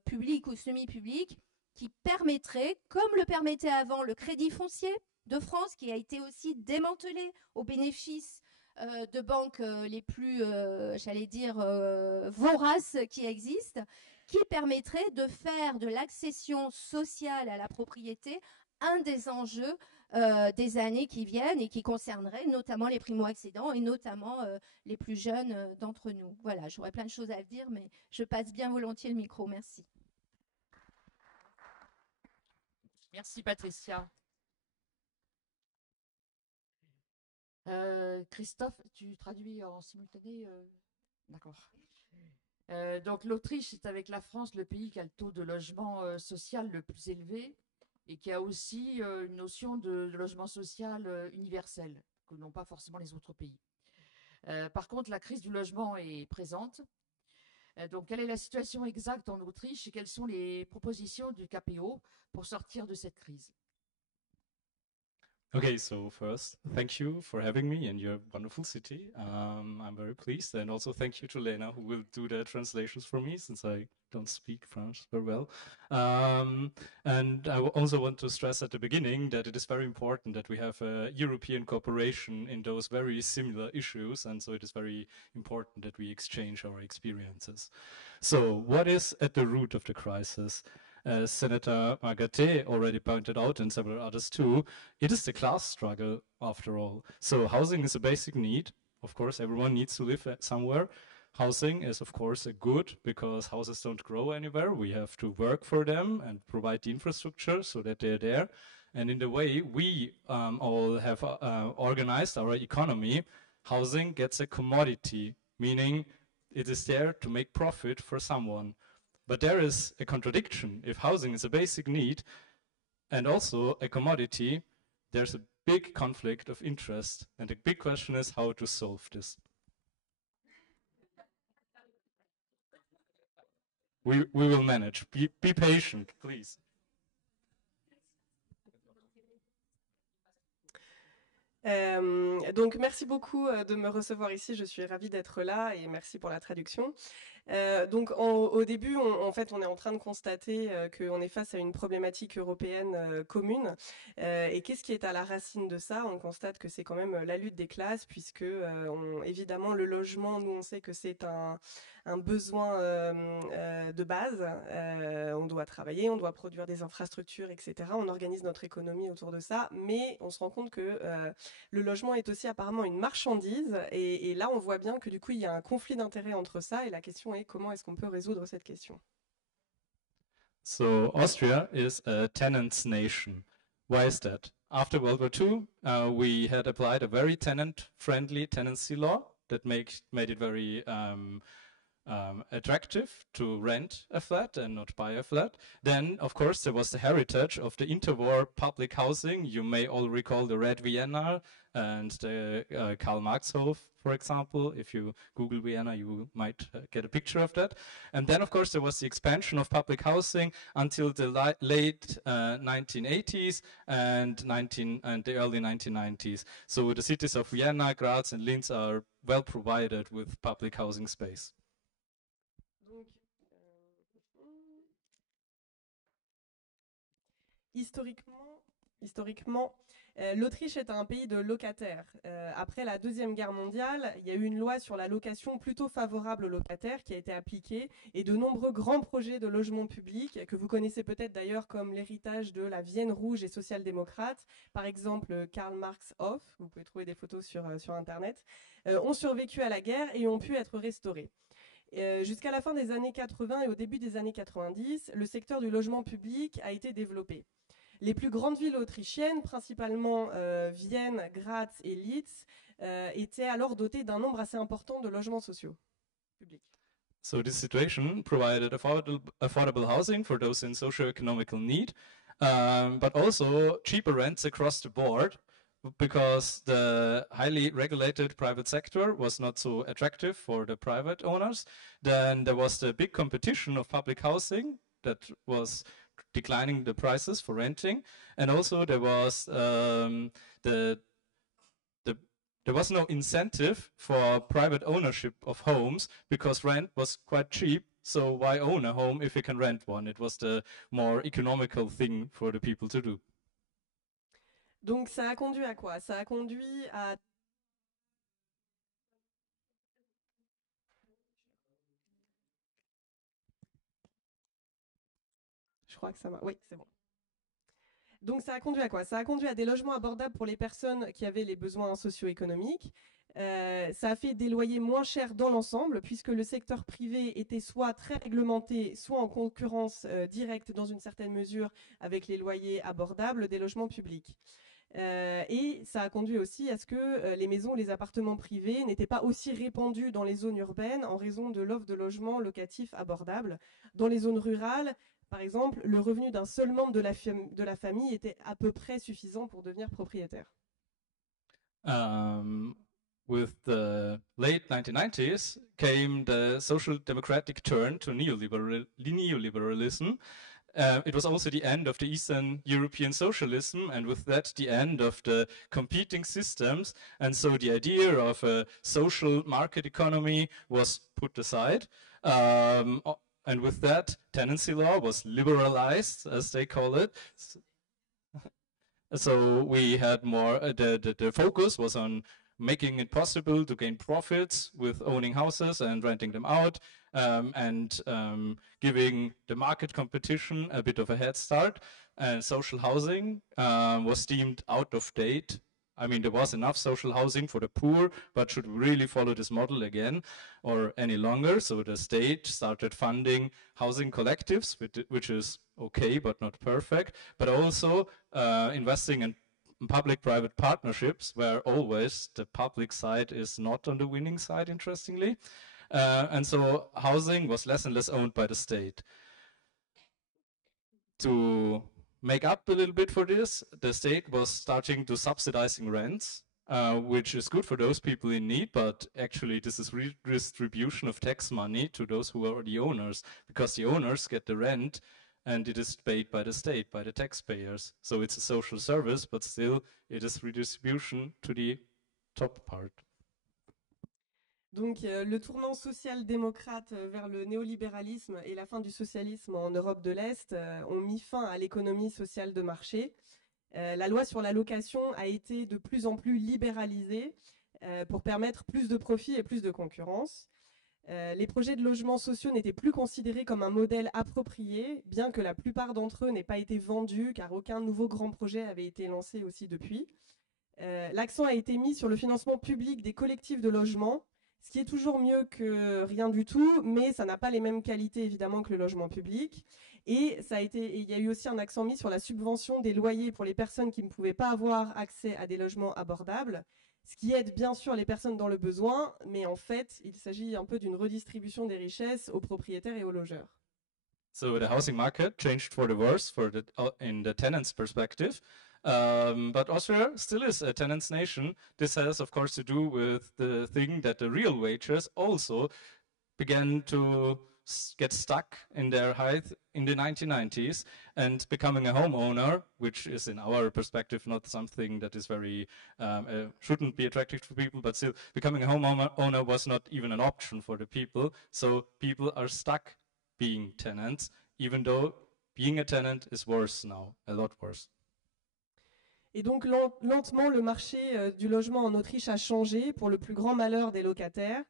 publiques ou semi-publiques, qui permettrait, comme le permettait avant le Crédit foncier de France, qui a été aussi démantelé au bénéfice de banques les plus, voraces qui existent, qui permettrait de faire de l'accession sociale à la propriété un des enjeux des années qui viennent et qui concernerait notamment les primo-accédants et notamment les plus jeunes d'entre nous. Voilà, j'aurais plein de choses à dire, mais je passe bien volontiers le micro. Merci. Merci Patricia. Christophe, tu traduis en simultané D'accord. Donc l'Autriche est avec la France le pays qui a le taux de logement social le plus élevé et qui a aussi une notion de logement social universel que n'ont pas forcément les autres pays. Par contre, la crise du logement est présente. Donc, quelle est la situation exacte en Autriche et quelles sont les propositions du KPO pour sortir de cette crise? Okay, so first, thank you for having me in your wonderful city. I'm very pleased, and also thank you to Lena, who will do the translations for me, since I don't speak French very well. And I also want to stress at the beginning that it is very important that we have a European cooperation in those very similar issues, and so it is very important that we exchange our experiences. So, what is at the root of the crisis? As Senator Margaret already pointed out, and several others too, it is the class struggle after all. So housing is a basic need. Of course, everyone needs to live somewhere. Housing is, of course, a good because houses don't grow anywhere. We have to work for them and provide the infrastructure so that they're there. And in the way we all have organized our economy, housing gets a commodity, meaning it is there to make profit for someone. But there is a contradiction. If housing is a basic need and also a commodity, there's a big conflict of interest. And the big question is how to solve this. We will manage. Be patient, please. Donc merci beaucoup de me recevoir ici, je suis ravie d'être là et merci pour la traduction. Donc au début, en fait, on est en train de constater qu'on est face à une problématique européenne commune. Et qu'est-ce qui est à la racine de ça? On constate que c'est quand même la lutte des classes, puisque évidemment le logement, nous on sait que c'est un besoin de base. On doit travailler, on doit produire des infrastructures, etc. On organise notre économie autour de ça, mais on se rend compte que le logement est aussi apparemment une marchandise. Et là, on voit bien que du coup, il y a un conflit d'intérêts entre ça. Et la question est comment est-ce qu'on peut résoudre cette question? So Austria is a tenants nation. Why is that? After World War II, we had applied a very tenant-friendly tenancy law that made it very attractive to rent a flat and not buy a flat. Then, of course, there was the heritage of the interwar public housing. You may all recall the Red Vienna and the Karl Marx Hof, for example. If you Google Vienna, you might get a picture of that. And then, of course, there was the expansion of public housing until the late 1980s and the early 1990s. So the cities of Vienna, Graz, and Linz are well provided with public housing space. Historiquement, l'Autriche est un pays de locataires. Après la Deuxième Guerre mondiale, il y a eu une loi sur la location plutôt favorable aux locataires qui a été appliquée, et de nombreux grands projets de logement public, que vous connaissez peut-être d'ailleurs comme l'héritage de la Vienne rouge et social-démocrate, par exemple Karl Marx Hof, vous pouvez trouver des photos sur Internet, ont survécu à la guerre et ont pu être restaurés. Jusqu'à la fin des années 80 et au début des années 90, le secteur du logement public a été développé. Les plus grandes villes autrichiennes, principalement Vienne, Graz et Linz, étaient alors dotées d'un nombre assez important de logements sociaux publics. So this situation provided affordable housing for those in socio-economical need, but also cheaper rents across the board, because the highly regulated private sector was not so attractive for the private owners. Then there was the big competition of public housing that was declining the prices for renting, and also there was there was no incentive for private ownership of homes, because rent was quite cheap. So why own a home if you can rent one? It was the more economical thing for the people to do. Donc ça a conduit à quoi? Ça a conduit à... Je crois que ça va... Oui, c'est bon. Donc ça a conduit à quoi? Ça a conduit à des logements abordables pour les personnes qui avaient les besoins socio-économiques. Ça a fait des loyers moins chers dans l'ensemble, puisque le secteur privé était soit très réglementé, soit en concurrence directe dans une certaine mesure avec les loyers abordables des logements publics. Et ça a conduit aussi à ce que les maisons, les appartements privés n'étaient pas aussi répandus dans les zones urbaines en raison de l'offre de logements locatifs abordables. Dans les zones rurales, par exemple, le revenu d'un seul membre de la famille était à peu près suffisant pour devenir propriétaire. With the late 1990s came the social democratic turn to neoliberalism. It was also the end of the Eastern European socialism, and with that the end of the competing systems, and so the idea of a social market economy was put aside. And with that, tenancy law was liberalized, as they call it. So we had more, the focus was on making it possible to gain profits with owning houses and renting them out, and giving the market competition a bit of a head start. And social housing was deemed out of date. I mean, there was enough social housing for the poor, but should we really follow this model again or any longer? So the state started funding housing collectives, which is okay, but not perfect, but also investing in public-private partnerships where always the public side is not on the winning side, interestingly. And so housing was less and less owned by the state. To make up a little bit for this, the state was starting to subsidizing rents, which is good for those people in need, but actually this is redistribution of tax money to those who are the owners, because the owners get the rent and it is paid by the state, by the taxpayers. So it's a social service, but still it is redistribution to the top part. Donc le tournant social-démocrate vers le néolibéralisme et la fin du socialisme en Europe de l'Est ont mis fin à l'économie sociale de marché. La loi sur la location a été de plus en plus libéralisée pour permettre plus de profit et plus de concurrence. Les projets de logements sociaux n'étaient plus considérés comme un modèle approprié, bien que la plupart d'entre eux n'aient pas été vendus, car aucun nouveau grand projet avait été lancé aussi depuis. L'accent a été mis sur le financement public des collectifs de logements, ce qui est toujours mieux que rien du tout, mais ça n'a pas les mêmes qualités évidemment que le logement public. Et il y a eu aussi un accent mis sur la subvention des loyers pour les personnes qui ne pouvaient pas avoir accès à des logements abordables, ce qui aide bien sûr les personnes dans le besoin, mais en fait, il s'agit un peu d'une redistribution des richesses aux propriétaires et aux logeurs. So the housing market changed for the worse in the tenant's perspective. But Austria still is a tenants nation. This has, of course, to do with the thing that the real wages also began to get stuck in their height in the 1990s, and becoming a homeowner, which is in our perspective not something that is very, shouldn't be attractive to people, but still becoming a homeowner was not even an option for the people. So people are stuck being tenants, even though being a tenant is worse now, a lot worse. Et donc lentement, le marché du logement en Autriche a changé pour le plus grand malheur des locataires.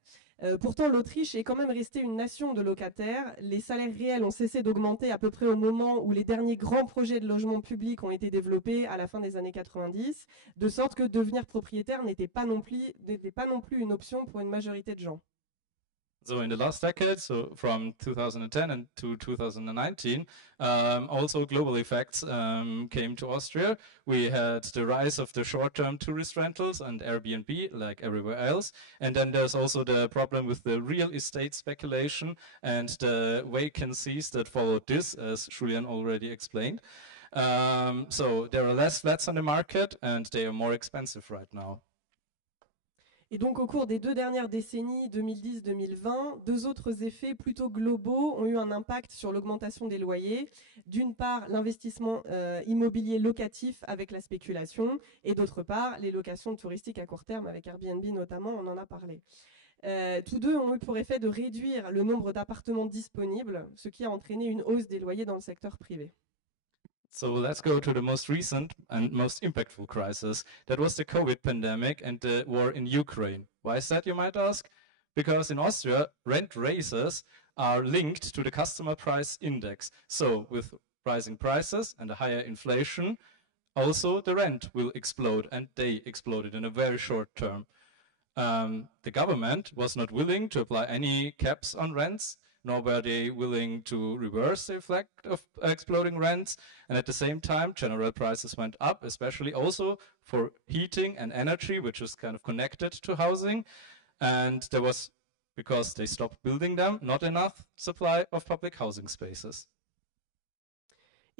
Pourtant, l'Autriche est quand même restée une nation de locataires. Les salaires réels ont cessé d'augmenter à peu près au moment où les derniers grands projets de logement public ont été développés à la fin des années 90, de sorte que devenir propriétaire n'était pas non plus une option pour une majorité de gens. So in the last decade, so from 2010 and to 2019, also global effects came to Austria. We had the rise of the short-term tourist rentals and Airbnb, like everywhere else. And then there's also the problem with the real estate speculation and the vacancies that followed this, as Julian already explained. So there are less flats on the market and they are more expensive right now. Et donc, au cours des 2 dernières décennies, 2010-2020, 2 autres effets plutôt globaux ont eu un impact sur l'augmentation des loyers. D'une part, l'investissement immobilier locatif avec la spéculation, et d'autre part, les locations touristiques à court terme avec Airbnb notamment, on en a parlé. Tous deux ont eu pour effet de réduire le nombre d'appartements disponibles, ce qui a entraîné une hausse des loyers dans le secteur privé. So let's go to the most recent and most impactful crisis. That was the COVID pandemic and the war in Ukraine. Why is that, you might ask? Because in Austria, rent raises are linked to the customer price index. So with rising prices and a higher inflation, also the rent will explode, and they exploded in a very short term. The government was not willing to apply any caps on rents, nor were they willing to reverse the effect of exploding rents. And at the same time, general prices went up, especially also for heating and energy, which is kind of connected to housing. And there was, because they stopped building them, not enough supply of public housing spaces.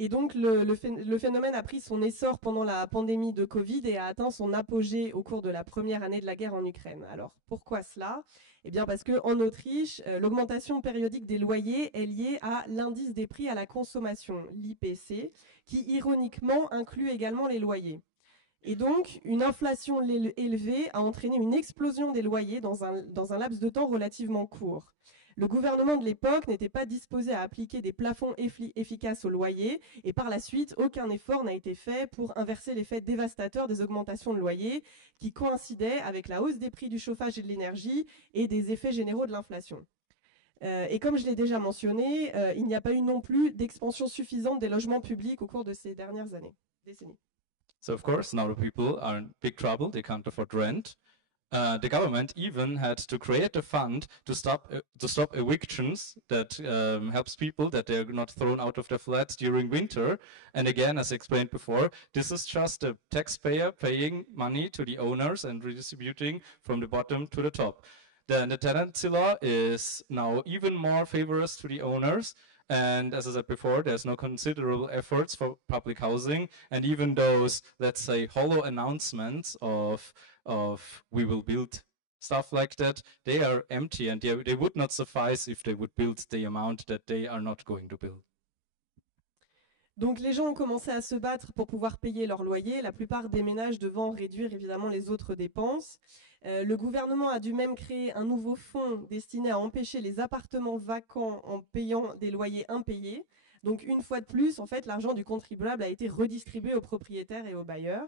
Et donc, le phénomène a pris son essor pendant la pandémie de Covid et a atteint son apogée au cours de la première année de la guerre en Ukraine. Alors, pourquoi cela ? Eh bien, parce qu'en Autriche, l'augmentation périodique des loyers est liée à l'indice des prix à la consommation, l'IPC, qui ironiquement inclut également les loyers. Et donc, une inflation élevée a entraîné une explosion des loyers dans un laps de temps relativement court. Le gouvernement de l'époque n'était pas disposé à appliquer des plafonds efficaces aux loyers et par la suite, aucun effort n'a été fait pour inverser l'effet dévastateur des augmentations de loyers qui coïncidaient avec la hausse des prix du chauffage et de l'énergie et des effets généraux de l'inflation. Et comme je l'ai déjà mentionné, il n'y a pas eu non plus d'expansion suffisante des logements publics au cours de ces dernières décennies. So of course, now the people are in big trouble, they can't afford rent. The government even had to create a fund to stop evictions that helps people that they're not thrown out of their flats during winter. And again, as explained before, this is just a taxpayer paying money to the owners and redistributing from the bottom to the top. Then the tenancy law is now even more favorable to the owners. And as I said before, there's no considerable efforts for public housing. And even those, let's say, hollow announcements of we will build stuff like that, they are empty, and they would not suffice if they would build the amount that they are not going to build. Donc les gens ont commencé à se battre pour pouvoir payer leur loyer, la plupart des ménages devant réduire évidemment les autres dépenses. Le gouvernement a dû même créer un nouveau fonds destiné à empêcher les appartements vacants en payant des loyers impayés. Donc une fois de plus, en fait, l'argent du contribuable a été redistribué aux propriétaires et aux bailleurs.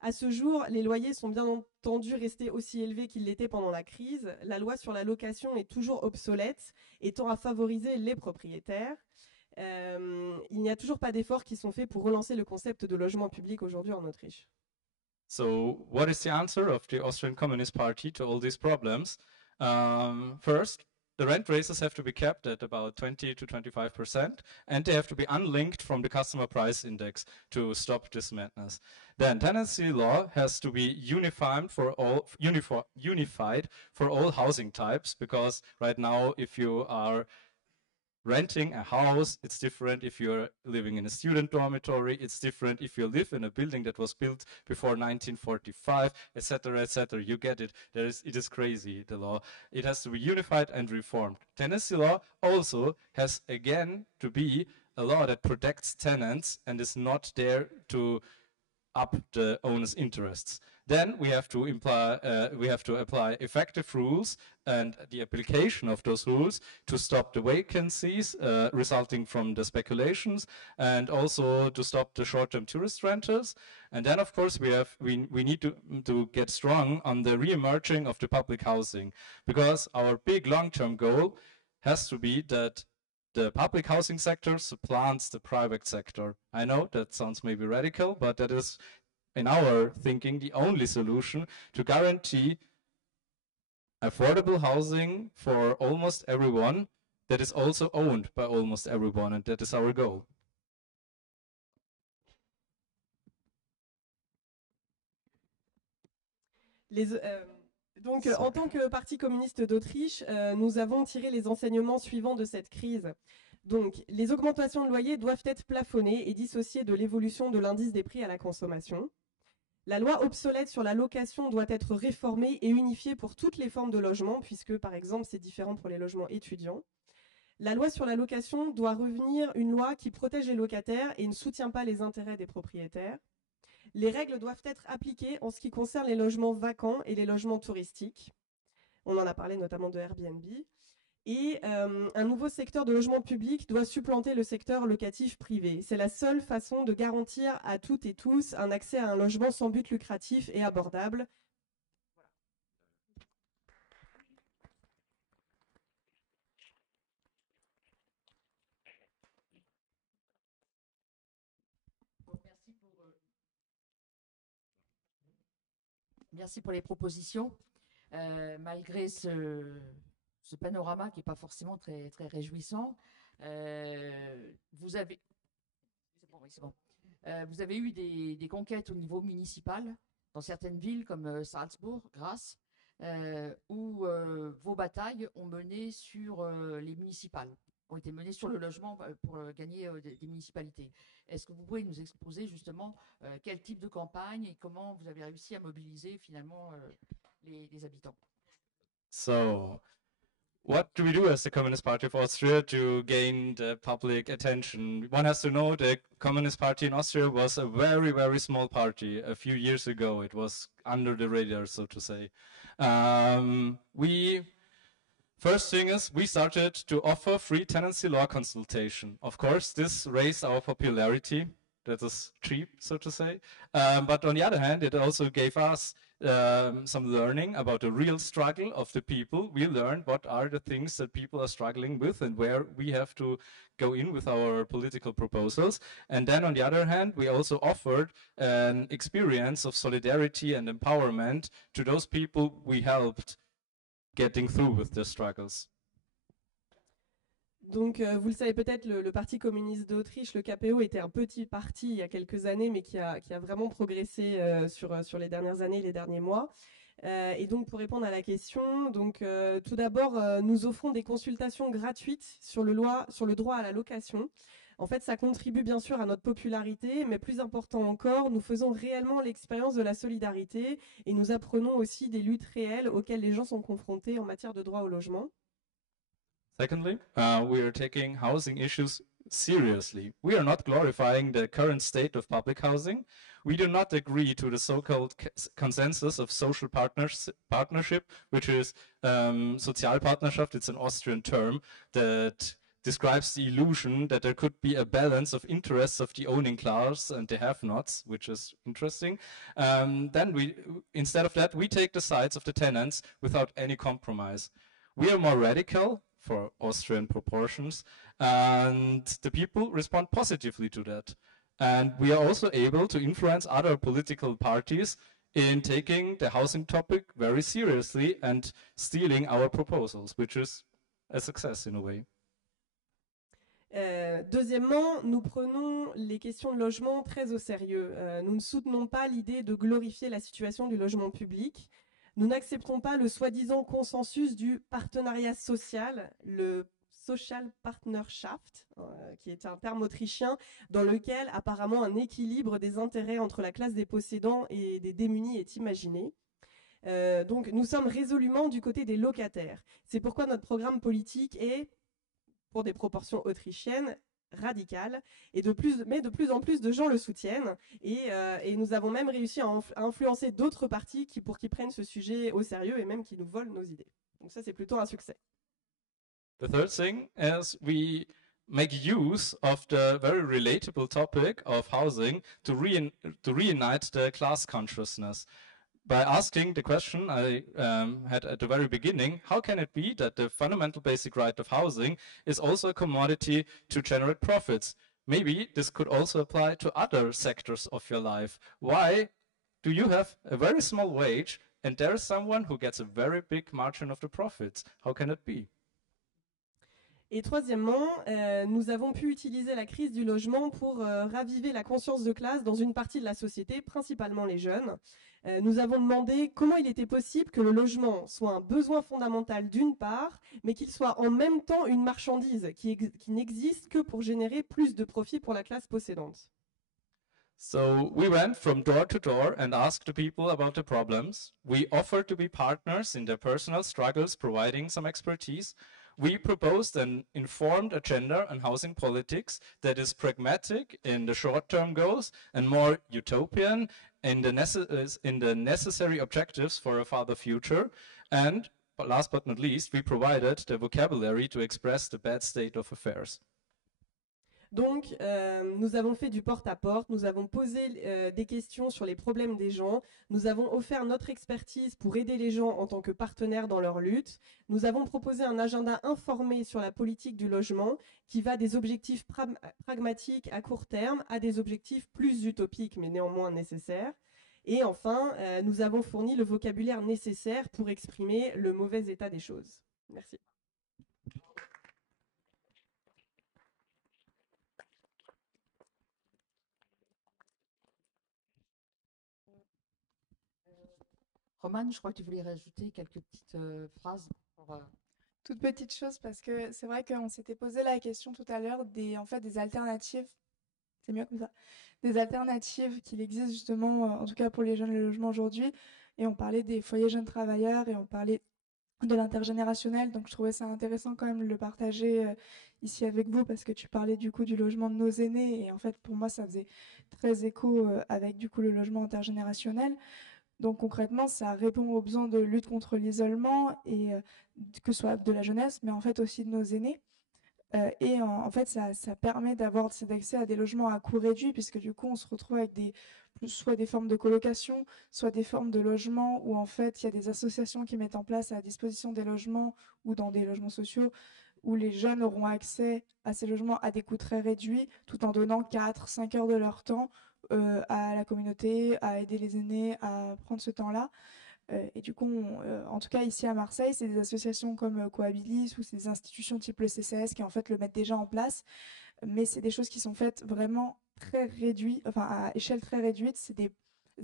À ce jour, les loyers sont bien entendu restés aussi élevés qu'ils l'étaient pendant la crise. La loi sur la location est toujours obsolète et tend à favoriser les propriétaires. Il n'y a toujours pas d'efforts qui sont faits pour relancer le concept de logement public aujourd'hui en Autriche. So, what is the answer of the Austrian Communist Party to all these problems? First, the rent raises have to be kept at about 20 to 25%, and they have to be unlinked from the customer price index to stop this madness. Then tenancy law has to be unified for all housing types, because right now, if you are renting a house, it's different if you're living in a student dormitory, it's different if you live in a building that was built before 1945, etc., etc. You get it. It is crazy, the law. It has to be unified and reformed. Tenancy law also has, again, to be a law that protects tenants and is not there to up the owner's interests. Then we have to apply effective rules and the application of those rules to stop the vacancies resulting from the speculations, and also to stop the short-term tourist renters. And then, of course, we need to get strong on the re-emerging of the public housing, because our big long-term goal has to be that the public housing sector supplants the private sector. I know that sounds maybe radical, but that is, in our thinking, the only solution to guarantee affordable housing for almost everyone that is also owned by almost everyone, and that is our goal. Donc, en tant que Parti communiste d'Autriche, nous avons tiré les enseignements suivants de cette crise. Donc, les augmentations de loyers doivent être plafonnées et dissociées de l'évolution de l'indice des prix à la consommation. La loi obsolète sur la location doit être réformée et unifiée pour toutes les formes de logement, puisque, par exemple, c'est différent pour les logements étudiants. La loi sur la location doit revenir une loi qui protège les locataires et ne soutient pas les intérêts des propriétaires. Les règles doivent être appliquées en ce qui concerne les logements vacants et les logements touristiques. On en a parlé notamment de Airbnb. Et un nouveau secteur de logement public doit supplanter le secteur locatif privé. C'est la seule façon de garantir à toutes et tous un accès à un logement sans but lucratif et abordable. Merci pour les propositions. Malgré ce panorama qui n'est pas forcément très, très réjouissant, vous avez eu des conquêtes au niveau municipal dans certaines villes comme Salzbourg, Grasse, où vos batailles ont mené sur les municipales, ont été menées sur le logement pour gagner des municipalités. Est-ce que vous pouvez nous exposer justement quel type de campagne et comment vous avez réussi à mobiliser finalement les habitants? So, what do we do as the Communist Party of Austria to gain the public attention? One has to know the Communist Party in Austria was a very, very small party. A few years ago, it was under the radar, so to say. First thing is, we started to offer free tenancy law consultation. Of course, this raised our popularity. that is cheap, so to say. But on the other hand, it also gave us some learning about the real struggle of the people. We learned what are the things that people are struggling with and where we have to go in with our political proposals. And then on the other hand, we also offered an experience of solidarity and empowerment to those people we helped getting through with their struggles. Donc, vous le savez peut-être, le Parti communiste d'Autriche, le KPO, était un petit parti il y a quelques années, mais qui a vraiment progressé sur les dernières années, les derniers mois. Et donc, pour répondre à la question, donc, tout d'abord, nous offrons des consultations gratuites sur le droit à la location. En fait, ça contribue bien sûr à notre popularité, mais plus important encore, nous faisons réellement l'expérience de la solidarité et nous apprenons aussi des luttes réelles auxquelles les gens sont confrontés en matière de droit au logement. Secondly, we are taking housing issues seriously. We are not glorifying the current state of public housing. We do not agree to the so-called consensus of social partnership, which is Sozialpartnerschaft. It's an Austrian term that describes the illusion that there could be a balance of interests of the owning class and the have-nots, which is interesting. Then instead of that, we take the sides of the tenants without any compromise. We are more radical for Austrian proportions, and the people respond positively to that. And we are also able to influence other political parties in taking the housing topic very seriously and stealing our proposals, which is a success in a way. Deuxièmement, nous prenons les questions de logement très au sérieux. Nous ne soutenons pas l'idée de glorifier la situation du logement public. Nous n'acceptons pas le soi-disant consensus du partenariat social, le Social Partnerschaft, qui est un terme autrichien dans lequel apparemment un équilibre des intérêts entre la classe des possédants et des démunis est imaginé. Donc nous sommes résolument du côté des locataires. C'est pourquoi notre programme politique est, pour des proportions autrichiennes, radical, mais de plus en plus de gens le soutiennent, et nous avons même réussi à influencer d'autres partis qui prennent ce sujet au sérieux et même qui nous volent nos idées. Donc ça, c'est plutôt un succès. The third thing is we make use of the very relatable topic of housing to reunite the class consciousness. By asking the question I had at the very beginning, how can it be that the fundamental basic right of housing is also a commodity to generate profits? Maybe this could also apply to other sectors of your life. Why do you have a very small wage and there is someone who gets a very big margin of the profits? How can it be? Et troisièmement, nous avons pu utiliser la crise du logement pour raviver la conscience de classe dans une partie de la société, principalement les jeunes. Nous avons demandé comment il était possible que le logement soit un besoin fondamental d'une part, mais qu'il soit en même temps une marchandise qui n'existe que pour générer plus de profit pour la classe possédante. So we went from door to door and asked the people about the problems. We offered to be partners in their personal struggles, providing some expertise. We proposed an informed agenda on housing politics that is pragmatic in the short-term goals and more utopian in the necessary objectives for a farther future. And last but not least, we provided the vocabulary to express the bad state of affairs. Donc, nous avons fait du porte-à-porte, nous avons posé des questions sur les problèmes des gens, nous avons offert notre expertise pour aider les gens en tant que partenaires dans leur lutte, nous avons proposé un agenda informé sur la politique du logement qui va des objectifs pragmatiques à court terme à des objectifs plus utopiques mais néanmoins nécessaires. Et enfin, nous avons fourni le vocabulaire nécessaire pour exprimer le mauvais état des choses. Merci. Romane, je crois que tu voulais rajouter quelques petites phrases. Toute petite chose, parce que c'est vrai qu'on s'était posé la question tout à l'heure des alternatives. C'est mieux comme ça. Des alternatives qu'il existe justement, en tout cas pour les jeunes le logement aujourd'hui. Et on parlait des foyers jeunes travailleurs et on parlait de l'intergénérationnel. Donc je trouvais ça intéressant quand même de le partager ici avec vous parce que tu parlais du coup du logement de nos aînés. Et en fait, pour moi, ça faisait très écho avec du coup le logement intergénérationnel. Donc concrètement, ça répond aux besoins de lutte contre l'isolement et que ce soit de la jeunesse, mais en fait aussi de nos aînés. En fait, ça permet d'avoir cet accès à des logements à coût réduit, puisque du coup, on se retrouve avec soit des formes de colocation, soit des formes de logement où en fait, il y a des associations qui mettent en place à disposition des logements ou dans des logements sociaux où les jeunes auront accès à ces logements à des coûts très réduits, tout en donnant 4-5 heures de leur temps à la communauté, à aider les aînés à prendre ce temps-là. Et du coup, en tout cas ici à Marseille, c'est des associations comme Cohabilis ou c'est des institutions type le CCS qui en fait le mettent déjà en place. Mais c'est des choses qui sont faites vraiment très réduites, enfin à échelle très réduite. C'est des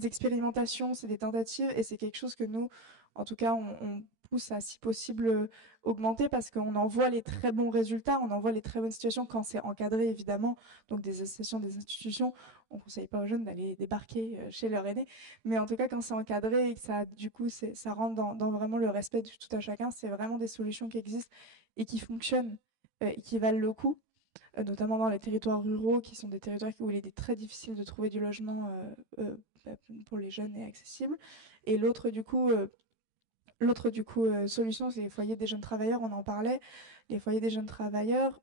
expérimentations, c'est des tentatives et c'est quelque chose que nous, en tout cas, on pousse à si possible augmenter parce qu'on en voit les très bons résultats, on en voit les très bonnes situations quand c'est encadré évidemment. Donc des associations, des institutions, on ne conseille pas aux jeunes d'aller débarquer chez leur aîné, mais en tout cas quand c'est encadré et que ça, du coup, ça rentre dans vraiment le respect de tout à chacun, c'est vraiment des solutions qui existent et qui fonctionnent et qui valent le coup. Notamment dans les territoires ruraux, qui sont des territoires où il est très difficile de trouver du logement pour les jeunes et accessible. Et l'autre du coup solution, c'est les foyers des jeunes travailleurs. On en parlait. Les foyers des jeunes travailleurs,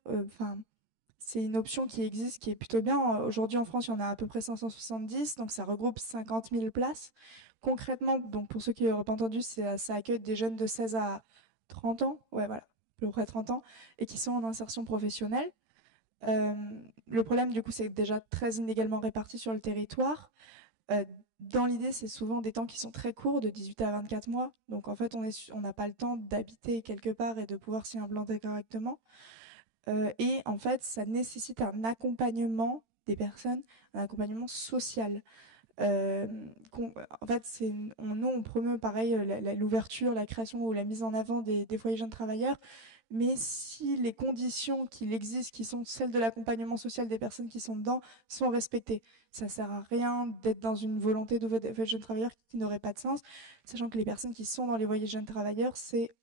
c'est une option qui existe, qui est plutôt bien. Aujourd'hui en France, il y en a à peu près 570, donc ça regroupe 50 000 places. Concrètement, donc pour ceux qui n'auraient pas entendu, ça accueille des jeunes de 16 à 30 ans, ouais voilà, à peu près 30 ans, et qui sont en insertion professionnelle. Euh, le problème, du coup, c'est déjà très inégalement réparti sur le territoire. Euh, dans l'idée, c'est souvent des temps qui sont très courts, de 18 à 24 mois. Donc, en fait, on n'a pas le temps d'habiter quelque part et de pouvoir s'y implanter correctement. Et en fait, ça nécessite un accompagnement des personnes, un accompagnement social. Euh, En fait, nous, on promeut pareil l'ouverture, la création ou la mise en avant des foyers jeunes travailleurs. Mais si les conditions qu'il existe, qui sont celles de l'accompagnement social des personnes qui sont dedans, sont respectées, ça ne sert à rien d'être dans une volonté de foyer jeunes travailleurs qui n'aurait pas de sens, sachant que les personnes qui sont dans les foyers jeunes travailleurs, c'est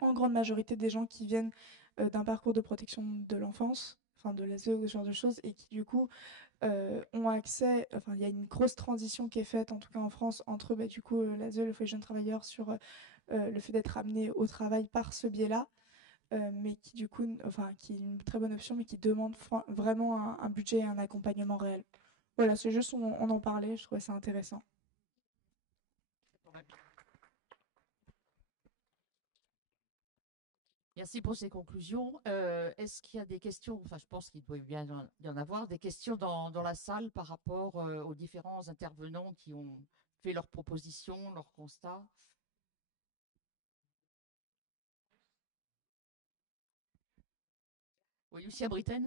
en grande majorité des gens qui viennent d'un parcours de protection de l'enfance, enfin de l'ASE ou ce genre de choses, et qui du coup ont accès, enfin il y a une grosse transition qui est faite, en tout cas en France, entre du coup l'ASE, le foyer jeunes travailleurs, sur le fait d'être amené au travail par ce biais-là, mais qui du coup, enfin qui est une très bonne option, mais qui demande vraiment un budget et un accompagnement réel. Voilà, c'est juste, on en parlait, je trouvais ça intéressant. Merci pour ces conclusions. Est-ce qu'il y a des questions? Enfin, je pense qu'il doit bien y en avoir, des questions dans la salle par rapport aux différents intervenants qui ont fait leurs propositions, leurs constats. Oui, Lucien Britaine.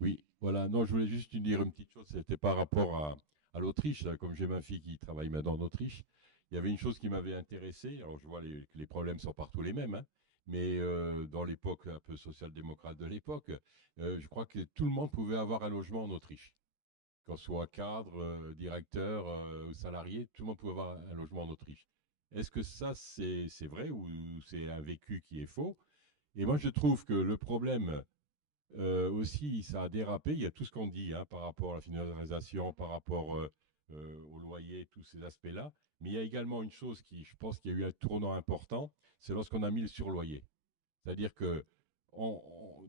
Oui, voilà. Non, je voulais juste dire une petite chose. C'était par rapport à l'Autriche. Là, comme j'ai ma fille qui travaille maintenant en Autriche, il y avait une chose qui m'avait intéressé. Alors, je vois que les problèmes sont partout les mêmes, hein, mais dans l'époque un peu social-démocrate de l'époque, je crois que tout le monde pouvait avoir un logement en Autriche. Qu'on soit cadre, directeur, salarié, tout le monde pouvait avoir un logement en Autriche. Est-ce que ça, c'est vrai ou c'est un vécu qui est faux? Et moi, je trouve que le problème aussi, ça a dérapé. Il y a tout ce qu'on dit hein, par rapport à la financiarisation, par rapport au loyer, tous ces aspects-là. Mais il y a également une chose qui, je pense qu'il y a eu un tournant important, c'est lorsqu'on a mis le surloyer. C'est-à-dire que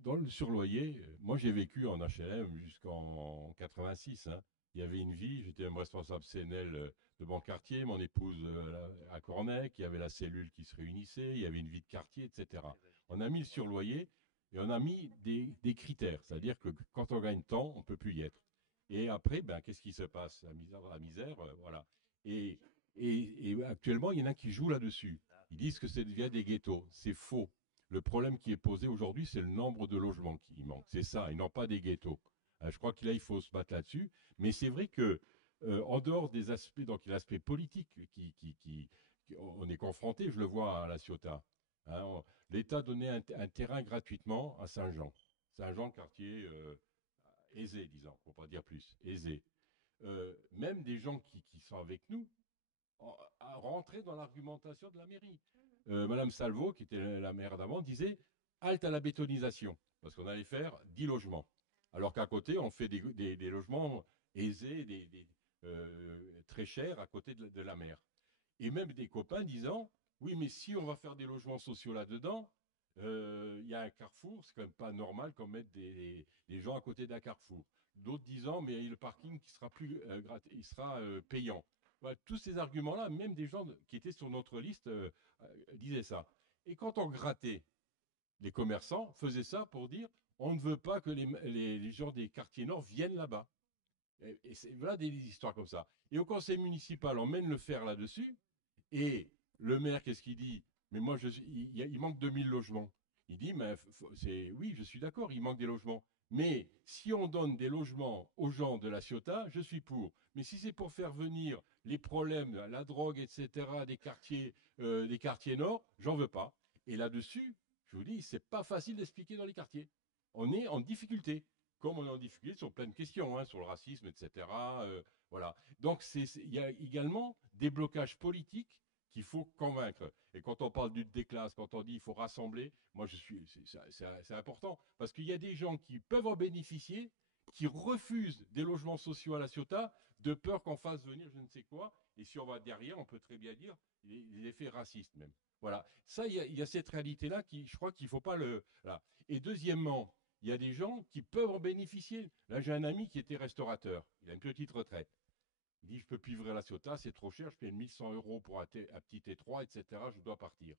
dans le surloyer, moi j'ai vécu en HLM jusqu'en 86. Hein. Il y avait une vie, j'étais un responsable CNL de mon quartier, mon épouse à Cornec, il y avait la cellule qui se réunissait, il y avait une vie de quartier, etc. On a mis le surloyer et on a mis des critères, c'est-à-dire que quand on gagne tant, on ne peut plus y être. Et après, ben, qu'est-ce qui se passe? La misère, voilà. Et actuellement, il y en a qui jouent là-dessus. Ils disent que ça devient des ghettos. C'est faux. Le problème qui est posé aujourd'hui, c'est le nombre de logements qui manque. C'est ça, et non pas des ghettos. Je crois que là, il faut se battre là-dessus. Mais c'est vrai que, en dehors des aspects, donc l'aspect politique on est confronté, je le vois à La Ciotat. Hein, L'État donnait un terrain gratuitement à Saint-Jean. Saint-Jean, quartier aisé, disons, pour pas dire plus, aisé. Même des gens qui sont avec nous à rentrer dans l'argumentation de la mairie. Madame Salvo, qui était la maire d'avant, disait halte à la bétonisation, parce qu'on allait faire 10 logements. Alors qu'à côté, on fait des logements aisés, très chers à côté de la mer. Et même des copains disant, oui, mais si on va faire des logements sociaux là-dedans, il y a un carrefour, c'est quand même pas normal qu'on mette des gens à côté d'un carrefour. D'autres disant, mais le parking qui sera il sera payant. Voilà, tous ces arguments-là, même des gens qui étaient sur notre liste disaient ça. Et quand on grattait, les commerçants faisaient ça pour dire, on ne veut pas que les gens des quartiers nord viennent là-bas. Et voilà des histoires comme ça. Et au conseil municipal, on mène le fer là-dessus. Et le maire, qu'est-ce qu'il dit? Mais moi, il manque 2000 logements. Il dit, mais oui, je suis d'accord, il manque des logements. Mais si on donne des logements aux gens de la Ciotat, je suis pour. Mais si c'est pour faire venir les problèmes, la drogue, etc., des quartiers nord, j'en veux pas. Et là-dessus, je vous dis, c'est pas facile d'expliquer dans les quartiers. On est en difficulté, comme on est en difficulté sur plein de questions, hein, sur le racisme, etc. Voilà. Donc, il y a également des blocages politiques qu'il faut convaincre. Et quand on parle des classes, quand on dit il faut rassembler, moi c'est important parce qu'il y a des gens qui peuvent en bénéficier, qui refusent des logements sociaux à la Ciotat de peur qu'on fasse venir je ne sais quoi. Et si on va derrière, on peut très bien dire les effets racistes même. Voilà. Ça, il y a cette réalité-là qui, je crois qu'il ne faut pas le. Voilà. Et deuxièmement, il y a des gens qui peuvent en bénéficier. Là, j'ai un ami qui était restaurateur. Il a une petite retraite. Il dit, je ne peux plus vivre à la Ciotat, c'est trop cher, je paye 1100 € pour un petit T3, etc., je dois partir.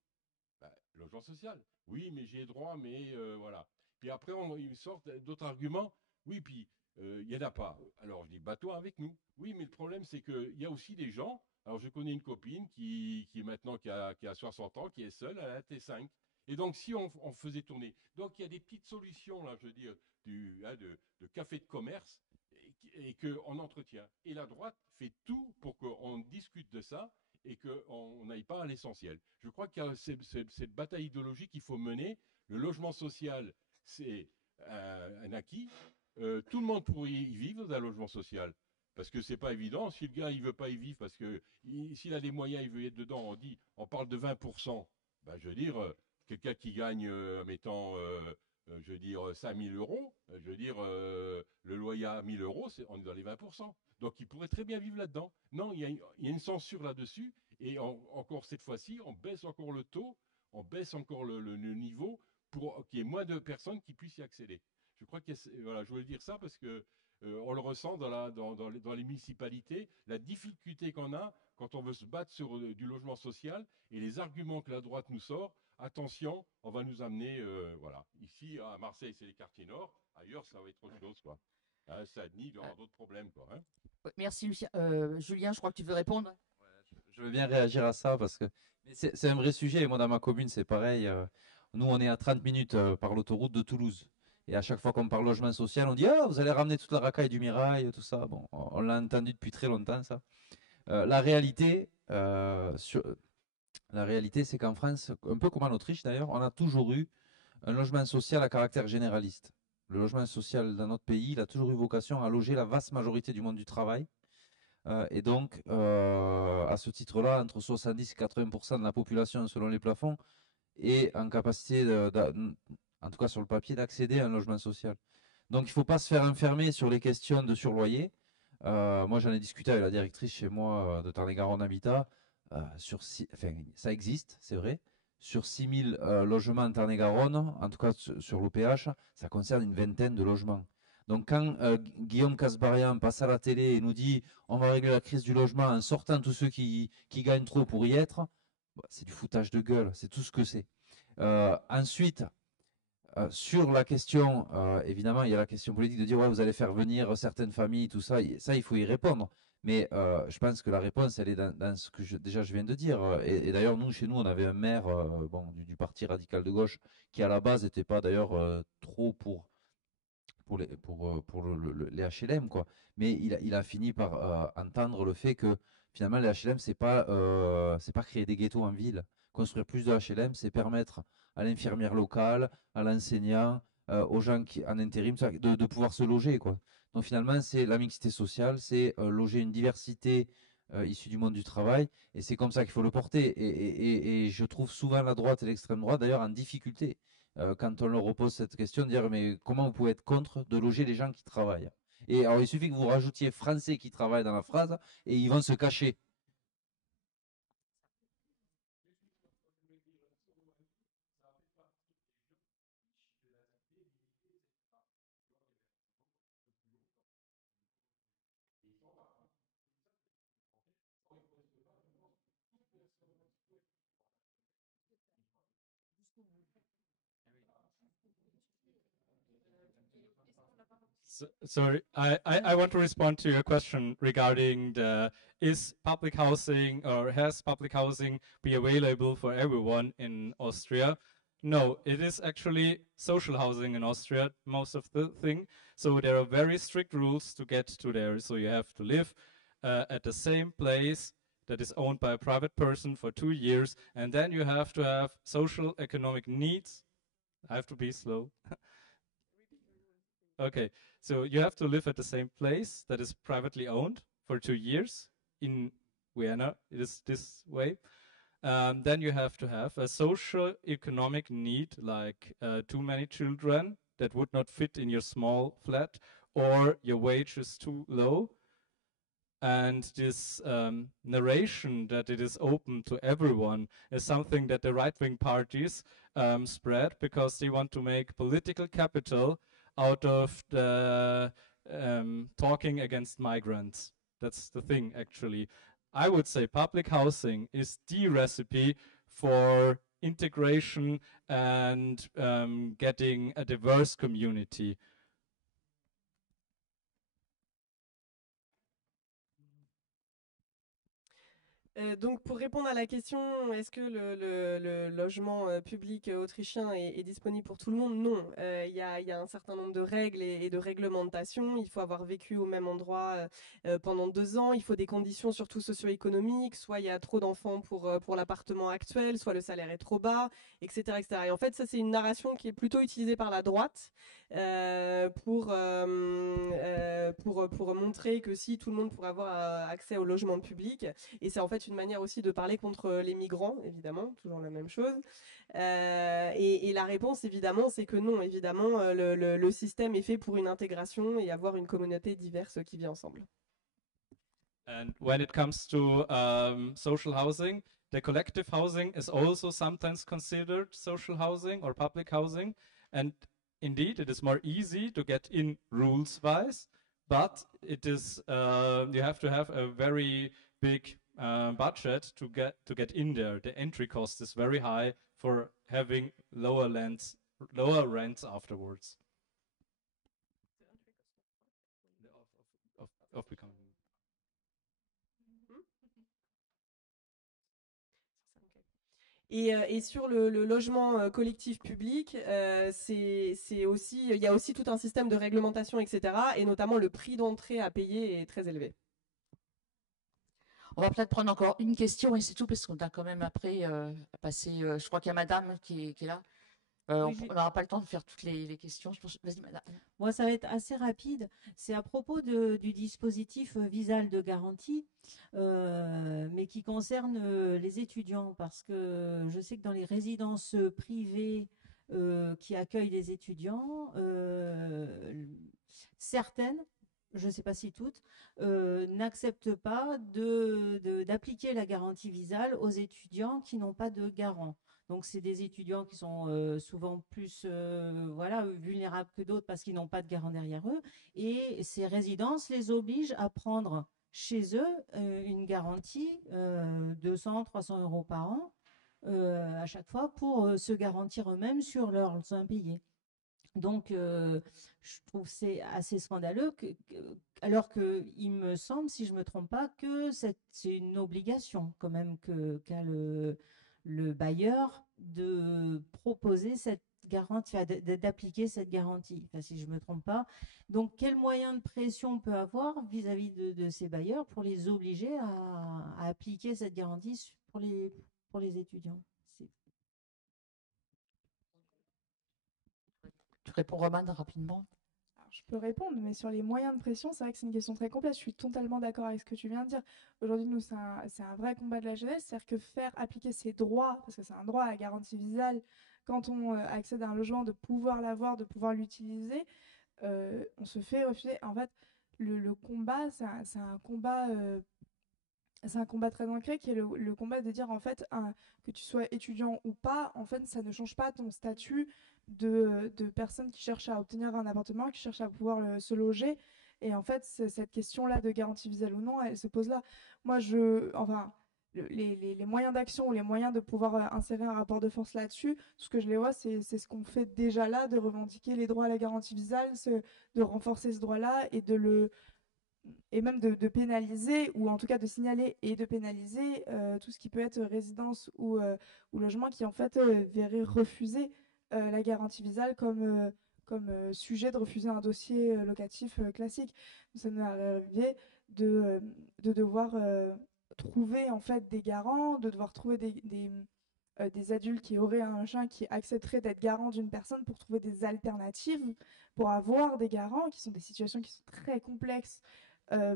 Ben, logement social. Oui, mais j'ai droit, mais voilà. Puis après, ils sortent d'autres arguments. Oui, puis il n'y en a pas. Alors je dis, toi avec nous. Oui, mais le problème, c'est qu'il y a aussi des gens. Alors je connais une copine qui maintenant qui a 60 ans, qui est seule, elle a un T5. Et donc, si on faisait tourner. Donc, il y a des petites solutions, là, je veux dire, de café de commerce et qu'on entretient. Et la droite fait tout pour qu'on discute de ça et qu'on n'aille pas à l'essentiel. Je crois qu'il y a cette bataille idéologique qu'il faut mener. Le logement social, c'est un acquis. Tout le monde pourrait y vivre dans un logement social. Parce que c'est pas évident. Si le gars il veut pas y vivre parce que s'il a des moyens, il veut y être dedans. On parle de 20%. Ben, je veux dire, quelqu'un qui gagne, mettons, je veux dire, 5000 €, je veux dire, le loyer à 1000 €, on est dans les 20%. Donc, il pourrait très bien vivre là-dedans. Non, il y a une censure là-dessus. Et encore cette fois-ci, on baisse encore le taux, on baisse encore le niveau pour qu'il y ait moins de personnes qui puissent y accéder. Je crois que voilà, je voulais dire ça parce que on le ressent dans les municipalités, la difficulté qu'on a quand on veut se battre sur du logement social et les arguments que la droite nous sort. Attention, on va nous amener, voilà. Ici, à Marseille, c'est les quartiers nord. Ailleurs, ça va être autre chose, quoi. À Saint-Denis, il y aura d'autres problèmes, quoi. Hein. Merci, Lucien. Julien, je crois que tu veux répondre. Je veux bien réagir à ça parce que c'est un vrai sujet. Moi, dans ma commune, c'est pareil. Nous, on est à 30 minutes par l'autoroute de Toulouse. Et à chaque fois qu'on parle logement social, on dit ah, vous allez ramener toute la racaille du Mirail, tout ça. Bon, on l'a entendu depuis très longtemps, ça. La réalité, c'est qu'en France, un peu comme en Autriche d'ailleurs, on a toujours eu un logement social à caractère généraliste. Le logement social dans notre pays, il a toujours eu vocation à loger la vaste majorité du monde du travail. Et donc, à ce titre-là, entre 70 et 80% de la population, selon les plafonds, est en capacité, en tout cas sur le papier, d'accéder à un logement social. Donc, il ne faut pas se faire enfermer sur les questions de surloyer. Moi, j'en ai discuté avec la directrice chez moi de Tarn-et-Garonne Habitat. Enfin, ça existe, c'est vrai. Sur 6000 logements en Tarn-et-Garonne, en tout cas sur l'OPH, ça concerne une vingtaine de logements. Donc quand Guillaume Kasbarian passe à la télé et nous dit on va régler la crise du logement en sortant tous ceux qui gagnent trop pour y être, bah, c'est du foutage de gueule, c'est tout ce que c'est. Ensuite, sur la question, évidemment, il y a la question politique de dire ouais, vous allez faire venir certaines familles, tout ça, il faut y répondre. Mais je pense que la réponse, elle est dans ce que je viens de dire. Et d'ailleurs, chez nous, on avait un maire du Parti radical de gauche qui, à la base, n'était pas d'ailleurs trop pour les HLM, quoi. Mais il a fini par entendre le fait que finalement, les HLM, c'est pas créer des ghettos en ville. Construire plus de HLM, c'est permettre à l'infirmière locale, à l'enseignant, aux gens qui en intérim, de pouvoir se loger, quoi. Donc finalement, c'est la mixité sociale, c'est loger une diversité issue du monde du travail, et c'est comme ça qu'il faut le porter. Et je trouve souvent la droite et l'extrême droite, d'ailleurs, en difficulté. quand on leur repose cette question, de dire mais comment vous pouvez être contre de loger les gens qui travaillent? Et alors il suffit que vous rajoutiez français qui travaillent dans la phrase et ils vont se cacher. Sorry, I want to respond to your question regarding is public housing or has public housing be available for everyone in Austria? No, it is actually social housing in Austria, most of the thing. So there are very strict rules to get to there. So you have to live at the same place that is owned by a private person for 2 years, and then you have to have social economic needs. I have to be slow. Okay, so you have to live at the same place that is privately owned for 2 years. In Vienna, it is this way. Then you have to have a social economic need, like too many children that would not fit in your small flat, or your wage is too low. And this narration that it is open to everyone is something that the right-wing parties spread because they want to make political capital out of the talking against migrants. That's the thing, actually. I would say public housing is the recipe for integration and getting a diverse community. Donc pour répondre à la question, est-ce que le logement public autrichien est disponible pour tout le monde? Non. Il y a un certain nombre de règles et de réglementations. Il faut avoir vécu au même endroit pendant 2 ans. Il faut des conditions surtout socio-économiques. Soit il y a trop d'enfants pour l'appartement actuel, soit le salaire est trop bas, etc., etc. Et en fait, ça c'est une narration qui est plutôt utilisée par la droite pour montrer que si tout le monde pourrait avoir accès au logement public. Et c'est en fait une manière aussi de parler contre les migrants, évidemment, toujours la même chose. Et la réponse, évidemment, c'est que non, évidemment, le système est fait pour une intégration et avoir une communauté diverse qui vit ensemble. And when it comes to social housing, the collective housing is also sometimes considered social housing or public housing. And indeed, it is more easy to get in rules-wise, but it is you have to have a very big budget to get in there. The entry cost is very high for having lower rents afterwards. Of becoming. Et sur le logement collectif public, c'est aussi, il y a aussi tout un système de réglementation, etc. Et notamment le prix d'entrée à payer est très élevé. On va peut-être prendre encore une question et c'est tout parce qu'on a quand même après passé. Je crois qu'il y a Madame qui est là. On n'aura pas le temps de faire toutes les questions. Vas-y, Madame. Moi, ça va être assez rapide. C'est à propos du dispositif Visal de garantie, mais qui concerne les étudiants, parce que je sais que dans les résidences privées qui accueillent les étudiants, certaines, je ne sais pas si toutes, n'acceptent pas d'appliquer la garantie Visal aux étudiants qui n'ont pas de garant. Donc, c'est des étudiants qui sont souvent plus vulnérables que d'autres parce qu'ils n'ont pas de garant derrière eux. Et ces résidences les obligent à prendre chez eux une garantie 200, 300 euros par an à chaque fois pour se garantir eux-mêmes sur leurs impayés. Donc, je trouve c'est assez scandaleux, alors qu'il me semble, si je ne me trompe pas, que c'est une obligation quand même qu'a le bailleur de proposer cette garantie, d'appliquer cette garantie, enfin, si je ne me trompe pas. Donc, quel moyen de pression on peut avoir vis-à-vis de ces bailleurs pour les obliger à appliquer cette garantie pour les étudiants? Tu réponds, Romane, rapidement. Alors, je peux répondre, mais sur les moyens de pression, c'est vrai que c'est une question très complexe. Je suis totalement d'accord avec ce que tu viens de dire. Aujourd'hui, nous, c'est un vrai combat de la jeunesse, c'est-à-dire que faire appliquer ces droits, parce que c'est un droit à la garantie Visal, quand on accède à un logement, de pouvoir l'avoir, de pouvoir l'utiliser, on se fait refuser. En fait, le combat, c'est un combat. C'est un combat très ancré qui est le combat de dire en fait que tu sois étudiant ou pas, en fait ça ne change pas ton statut de personne qui cherche à obtenir un appartement, qui cherche à pouvoir se loger. Et en fait cette question-là de garantie visuelle ou non, elle se pose là. Moi enfin les moyens d'action ou les moyens de pouvoir insérer un rapport de force là-dessus, ce que je les vois, c'est ce qu'on fait déjà là, de revendiquer les droits à la garantie visuelle, de renforcer ce droit-là et même de pénaliser, ou en tout cas de signaler et de pénaliser tout ce qui peut être résidence ou logement qui en fait verrait refuser la garantie visuelle comme sujet de refuser un dossier locatif classique. Ça nous est arrivé de devoir trouver en fait des garants, de devoir trouver des adultes qui auraient un chien qui accepteraient d'être garants d'une personne pour trouver des alternatives, pour avoir des garants, qui sont des situations qui sont très complexes,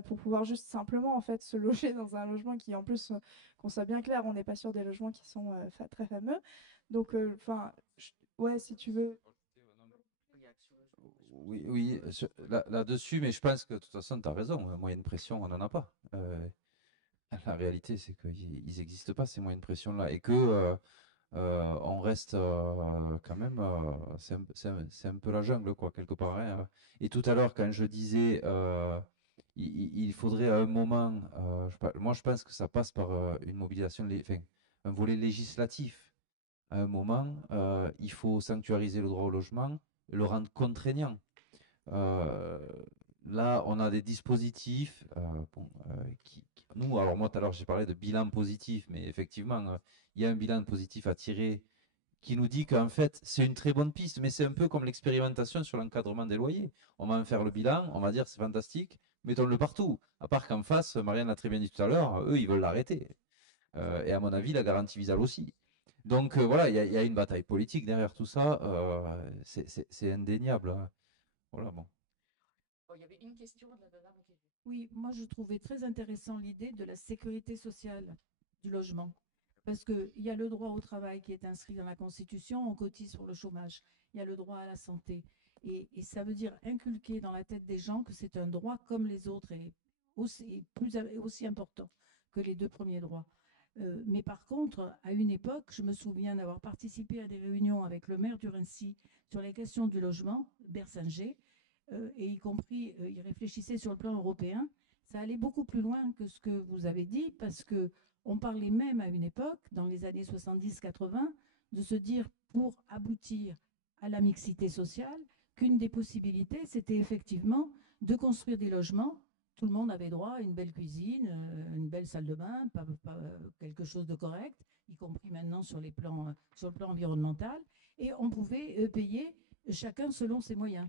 pour pouvoir juste simplement en fait se loger dans un logement qui en plus, qu'on soit bien clair, on n'est pas sur des logements qui sont très fameux. Donc enfin ouais, si tu veux. Oui, là-dessus, mais je pense que de toute façon, tu as raison, moyens de pression, on n'en a pas. La réalité, c'est qu'ils n'existent pas, ces moyens de pression-là, et que on reste quand même, c'est un peu la jungle, quoi, quelque part. Hein. Et tout à l'heure, quand je disais, il faudrait à un moment, moi je pense que ça passe par une mobilisation, enfin, un volet législatif. À un moment, il faut sanctuariser le droit au logement, le rendre contraignant. Là, on a des dispositifs nous, alors moi tout à l'heure j'ai parlé de bilan positif, mais effectivement, il y a un bilan positif à tirer qui nous dit qu'en fait c'est une très bonne piste, mais c'est un peu comme l'expérimentation sur l'encadrement des loyers. On va en faire le bilan, on va dire c'est fantastique, mettons-le partout. À part qu'en face, Marianne l'a très bien dit tout à l'heure, eux ils veulent l'arrêter. Et à mon avis, la garantie visuelle aussi. Donc voilà, il y a une bataille politique derrière tout ça, c'est indéniable. Hein. Voilà, bon. Il y avait une question de la dame. Oui, moi je trouvais très intéressant l'idée de la sécurité sociale du logement. Parce qu'il y a le droit au travail qui est inscrit dans la Constitution, on cotise pour le chômage. Il y a le droit à la santé. Et ça veut dire inculquer dans la tête des gens que c'est un droit comme les autres et aussi important que les deux premiers droits. Mais par contre, à une époque, je me souviens d'avoir participé à des réunions avec le maire du Raincy sur les questions du logement, Bersinger, et y compris, il réfléchissait sur le plan européen. Ça allait beaucoup plus loin que ce que vous avez dit, parce qu'on parlait même à une époque, dans les années 70-80, de se dire, pour aboutir à la mixité sociale, qu'une des possibilités, c'était effectivement de construire des logements. Tout le monde avait droit à une belle cuisine, une belle salle de bain, pas quelque chose de correct, y compris maintenant sur le plan environnemental, et on pouvait payer chacun selon ses moyens.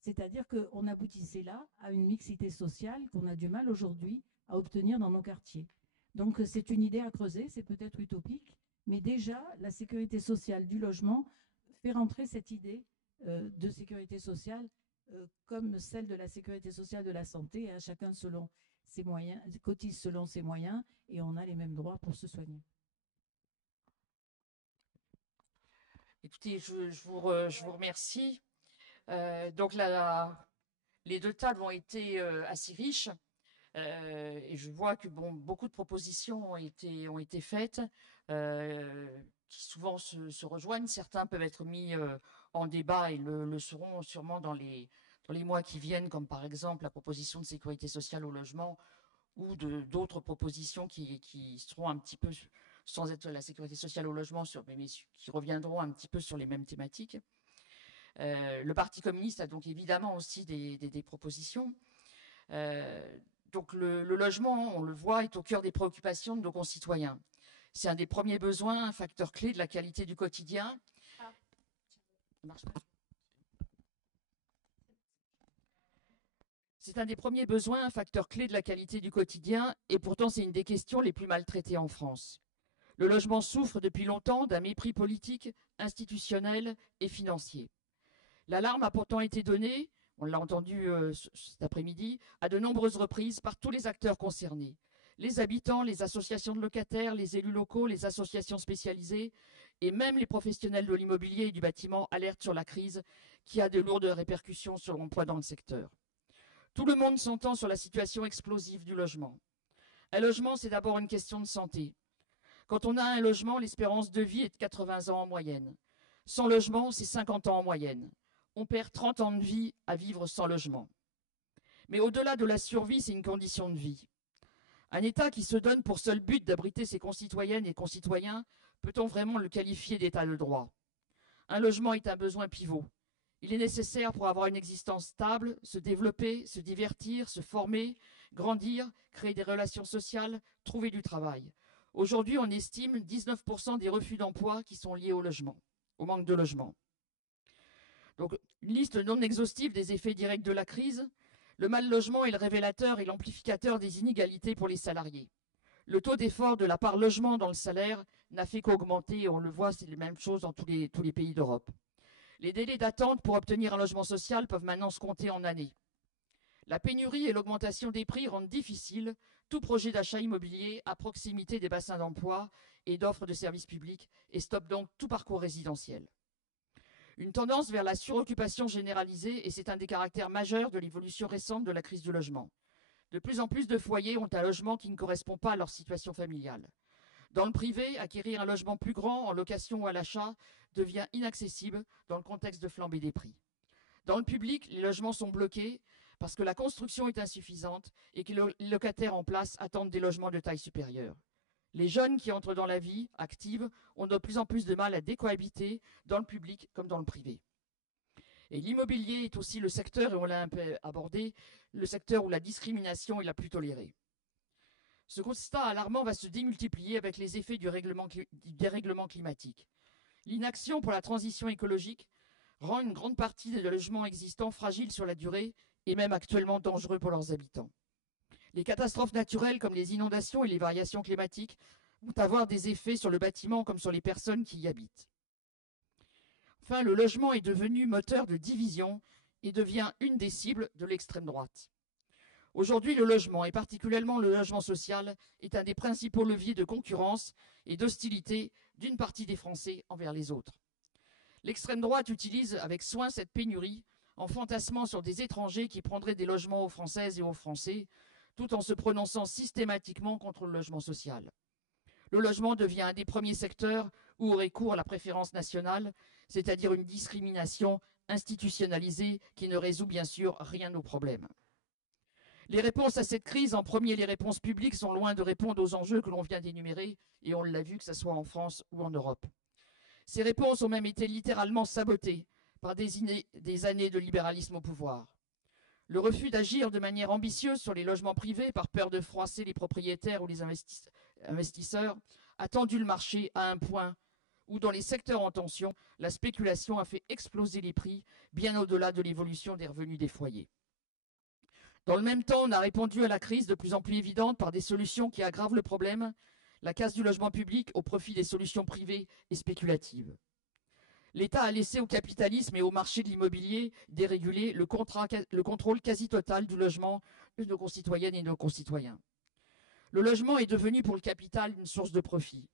C'est-à-dire qu'on aboutissait là à une mixité sociale qu'on a du mal aujourd'hui à obtenir dans nos quartiers. Donc c'est une idée à creuser, c'est peut-être utopique, mais déjà la sécurité sociale du logement fait rentrer cette idée de sécurité sociale comme celle de la sécurité sociale de la santé, hein, chacun selon ses moyens, cotise selon ses moyens, et on a les mêmes droits pour se soigner. Écoutez, je vous remercie. Donc les deux tables ont été assez riches et je vois que beaucoup de propositions ont été faites qui souvent se rejoignent. Certains peuvent être mis en débat et le seront sûrement dans les mois qui viennent, comme par exemple la proposition de sécurité sociale au logement ou d'autres propositions qui seront un petit peu, sans être la sécurité sociale au logement, mais qui reviendront un petit peu sur les mêmes thématiques. Le Parti communiste a donc évidemment aussi des propositions. Donc le logement, on le voit, est au cœur des préoccupations de nos concitoyens. C'est un des premiers besoins, un facteur clé de la qualité du quotidien. Ça marche pas. C'est un des premiers besoins, un facteur clé de la qualité du quotidien, et pourtant c'est une des questions les plus maltraitées en France. Le logement souffre depuis longtemps d'un mépris politique, institutionnel et financier. L'alarme a pourtant été donnée, on l'a entendu cet après-midi, à de nombreuses reprises par tous les acteurs concernés. Les habitants, les associations de locataires, les élus locaux, les associations spécialisées Et même les professionnels de l'immobilier et du bâtiment alertent sur la crise qui a de lourdes répercussions sur l'emploi dans le secteur. Tout le monde s'entend sur la situation explosive du logement. Un logement, c'est d'abord une question de santé. Quand on a un logement, l'espérance de vie est de 80 ans en moyenne. Sans logement, c'est 50 ans en moyenne. On perd 30 ans de vie à vivre sans logement. Mais au-delà de la survie, c'est une condition de vie. Un État qui se donne pour seul but d'abriter ses concitoyennes et concitoyens, peut-on vraiment le qualifier d'état de droit? Un logement est un besoin pivot. Il est nécessaire pour avoir une existence stable, se développer, se divertir, se former, grandir, créer des relations sociales, trouver du travail. Aujourd'hui, on estime 19% des refus d'emploi qui sont liés au logement, au manque de logement. Donc, une liste non exhaustive des effets directs de la crise. Le mal-logement est le révélateur et l'amplificateur des inégalités pour les salariés. Le taux d'effort de la part logement dans le salaire n'a fait qu'augmenter, et on le voit, c'est la même chose dans tous les pays d'Europe. Les délais d'attente pour obtenir un logement social peuvent maintenant se compter en années. La pénurie et l'augmentation des prix rendent difficile tout projet d'achat immobilier à proximité des bassins d'emploi et d'offres de services publics et stoppent donc tout parcours résidentiel. Une tendance vers la suroccupation généralisée, et c'est un des caractères majeurs de l'évolution récente de la crise du logement. De plus en plus de foyers ont un logement qui ne correspond pas à leur situation familiale. Dans le privé, acquérir un logement plus grand en location ou à l'achat devient inaccessible dans le contexte de flambée des prix. Dans le public, les logements sont bloqués parce que la construction est insuffisante et que les locataires en place attendent des logements de taille supérieure. Les jeunes qui entrent dans la vie active ont de plus en plus de mal à décohabiter dans le public comme dans le privé. Et l'immobilier est aussi le secteur, et on l'a un peu abordé, le secteur où la discrimination est la plus tolérée. Ce constat alarmant va se démultiplier avec les effets du dérèglement climatique. L'inaction pour la transition écologique rend une grande partie des logements existants fragiles sur la durée et même actuellement dangereux pour leurs habitants. Les catastrophes naturelles comme les inondations et les variations climatiques vont avoir des effets sur le bâtiment comme sur les personnes qui y habitent. Enfin, le logement est devenu moteur de division et devient une des cibles de l'extrême droite. Aujourd'hui, le logement, et particulièrement le logement social, est un des principaux leviers de concurrence et d'hostilité d'une partie des Français envers les autres. L'extrême droite utilise avec soin cette pénurie en fantasmant sur des étrangers qui prendraient des logements aux Françaises et aux Français, tout en se prononçant systématiquement contre le logement social. Le logement devient un des premiers secteurs où aurait cours la préférence nationale, c'est-à-dire une discrimination institutionnalisée qui ne résout bien sûr rien aux problèmes. Les réponses à cette crise, en premier les réponses publiques, sont loin de répondre aux enjeux que l'on vient d'énumérer, et on l'a vu que ce soit en France ou en Europe. Ces réponses ont même été littéralement sabotées par des années de libéralisme au pouvoir. Le refus d'agir de manière ambitieuse sur les logements privés par peur de froisser les propriétaires ou les investisseurs a tendu le marché à un point où, dans les secteurs en tension, la spéculation a fait exploser les prix bien au-delà de l'évolution des revenus des foyers. Dans le même temps, on a répondu à la crise de plus en plus évidente par des solutions qui aggravent le problème, la casse du logement public au profit des solutions privées et spéculatives. L'État a laissé au capitalisme et au marché de l'immobilier dérégulé le contrôle quasi total du logement de nos concitoyennes et nos concitoyens. Le logement est devenu pour le capital une source de profit.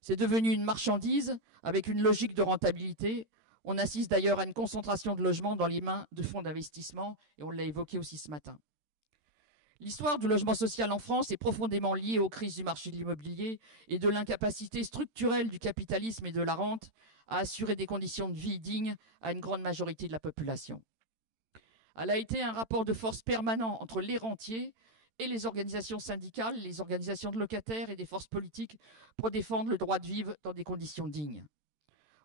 C'est devenu une marchandise avec une logique de rentabilité. On assiste d'ailleurs à une concentration de logements dans les mains de fonds d'investissement, et on l'a évoqué aussi ce matin. L'histoire du logement social en France est profondément liée aux crises du marché de l'immobilier et de l'incapacité structurelle du capitalisme et de la rente à assurer des conditions de vie dignes à une grande majorité de la population. Elle a été un rapport de force permanent entre les rentiers et les organisations syndicales, les organisations de locataires et des forces politiques pour défendre le droit de vivre dans des conditions dignes.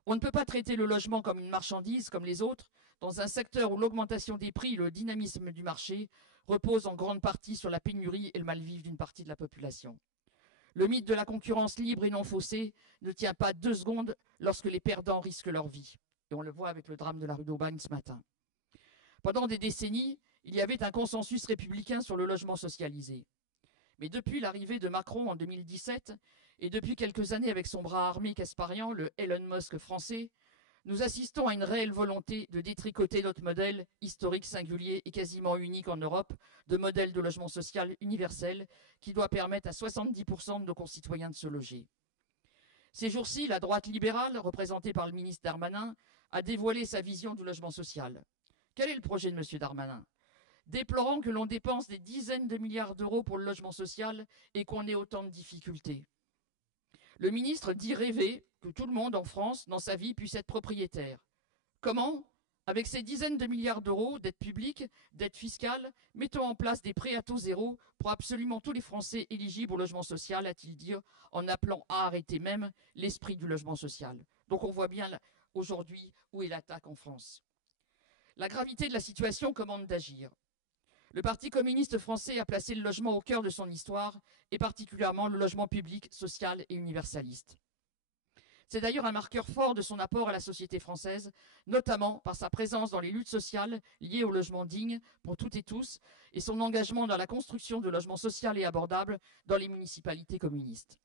On ne peut pas traiter le logement comme une marchandise comme les autres, dans un secteur où l'augmentation des prix et le dynamisme du marché reposent en grande partie sur la pénurie et le mal-vivre d'une partie de la population. Le mythe de la concurrence libre et non faussée ne tient pas 2 secondes lorsque les perdants risquent leur vie. Et on le voit avec le drame de la rue d'Aubagne ce matin. Pendant des décennies, il y avait un consensus républicain sur le logement socialisé. Mais depuis l'arrivée de Macron en 2017, et depuis quelques années avec son bras armé Kasparian, le Elon Musk français, nous assistons à une réelle volonté de détricoter notre modèle historique, singulier et quasiment unique en Europe, de modèle de logement social universel qui doit permettre à 70% de nos concitoyens de se loger. Ces jours-ci, la droite libérale, représentée par le ministre Darmanin, a dévoilé sa vision du logement social. Quel est le projet de M. Darmanin? Déplorant que l'on dépense des dizaines de milliards d'euros pour le logement social et qu'on ait autant de difficultés. Le ministre dit rêver que tout le monde en France, dans sa vie, puisse être propriétaire. Comment? Avec ces dizaines de milliards d'euros d'aides publiques, d'aides fiscales, mettons en place des prêts à taux zéro pour absolument tous les Français éligibles au logement social, a-t-il dit, en appelant à arrêter même l'esprit du logement social. Donc on voit bien aujourd'hui où est l'attaque en France. La gravité de la situation commande d'agir. Le Parti communiste français a placé le logement au cœur de son histoire, et particulièrement le logement public, social et universaliste. C'est d'ailleurs un marqueur fort de son apport à la société française, notamment par sa présence dans les luttes sociales liées au logement digne pour toutes et tous, et son engagement dans la construction de logements sociaux et abordables dans les municipalités communistes.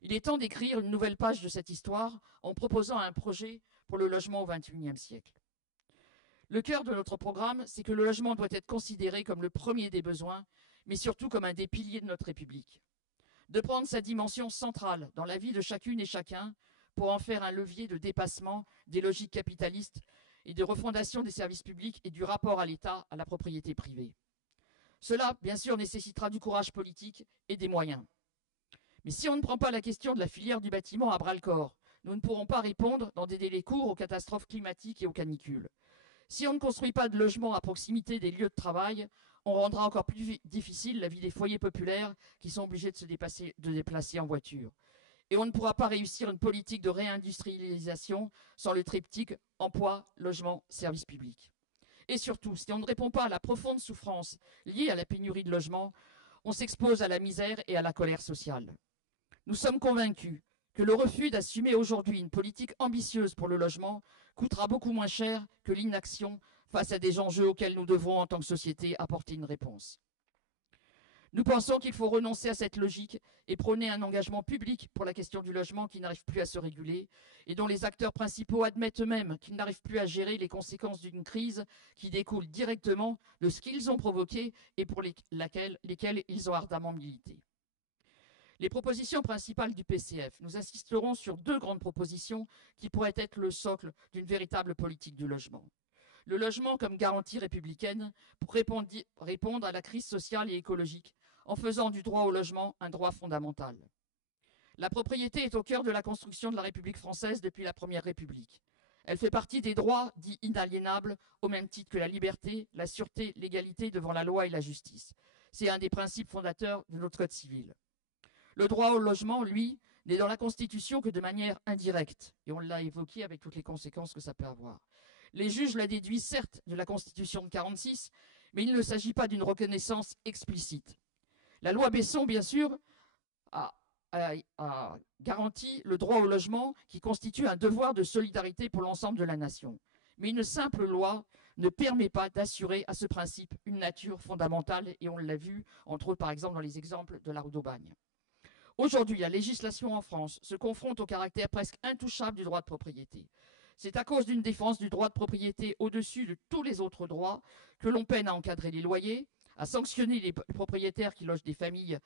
Il est temps d'écrire une nouvelle page de cette histoire en proposant un projet pour le logement au XXIe siècle. Le cœur de notre programme, c'est que le logement doit être considéré comme le premier des besoins, mais surtout comme un des piliers de notre République. De prendre sa dimension centrale dans la vie de chacune et chacun pour en faire un levier de dépassement des logiques capitalistes et de refondation des services publics et du rapport à l'État, à la propriété privée. Cela, bien sûr, nécessitera du courage politique et des moyens. Mais si on ne prend pas la question de la filière du bâtiment à bras-le-corps, nous ne pourrons pas répondre dans des délais courts aux catastrophes climatiques et aux canicules. Si on ne construit pas de logements à proximité des lieux de travail, on rendra encore plus difficile la vie des foyers populaires qui sont obligés de se déplacer en voiture. Et on ne pourra pas réussir une politique de réindustrialisation sans le triptyque emploi, logement, service public. Et surtout, si on ne répond pas à la profonde souffrance liée à la pénurie de logements, on s'expose à la misère et à la colère sociale. Nous sommes convaincus que le refus d'assumer aujourd'hui une politique ambitieuse pour le logement coûtera beaucoup moins cher que l'inaction face à des enjeux auxquels nous devrons, en tant que société, apporter une réponse. Nous pensons qu'il faut renoncer à cette logique et prôner un engagement public pour la question du logement qui n'arrive plus à se réguler et dont les acteurs principaux admettent eux-mêmes qu'ils n'arrivent plus à gérer les conséquences d'une crise qui découle directement de ce qu'ils ont provoqué et pour lesquelles ils ont ardemment milité. Les propositions principales du PCF, nous insisterons sur deux grandes propositions qui pourraient être le socle d'une véritable politique du logement. Le logement comme garantie républicaine pour répondre à la crise sociale et écologique en faisant du droit au logement un droit fondamental. La propriété est au cœur de la construction de la République française depuis la Première République. Elle fait partie des droits dits inaliénables au même titre que la liberté, la sûreté, l'égalité devant la loi et la justice. C'est un des principes fondateurs de notre Code civil. Le droit au logement, lui, n'est dans la Constitution que de manière indirecte, et on l'a évoqué avec toutes les conséquences que ça peut avoir. Les juges la déduisent certes de la Constitution de 1946, mais il ne s'agit pas d'une reconnaissance explicite. La loi Besson, bien sûr, a garanti le droit au logement qui constitue un devoir de solidarité pour l'ensemble de la nation. Mais une simple loi ne permet pas d'assurer à ce principe une nature fondamentale, et on l'a vu, entre autres, par exemple, dans les exemples de la rue d'Aubagne. Aujourd'hui, la législation en France se confronte au caractère presque intouchable du droit de propriété. C'est à cause d'une défense du droit de propriété au-dessus de tous les autres droits que l'on peine à encadrer les loyers, à sanctionner les propriétaires qui logent des familles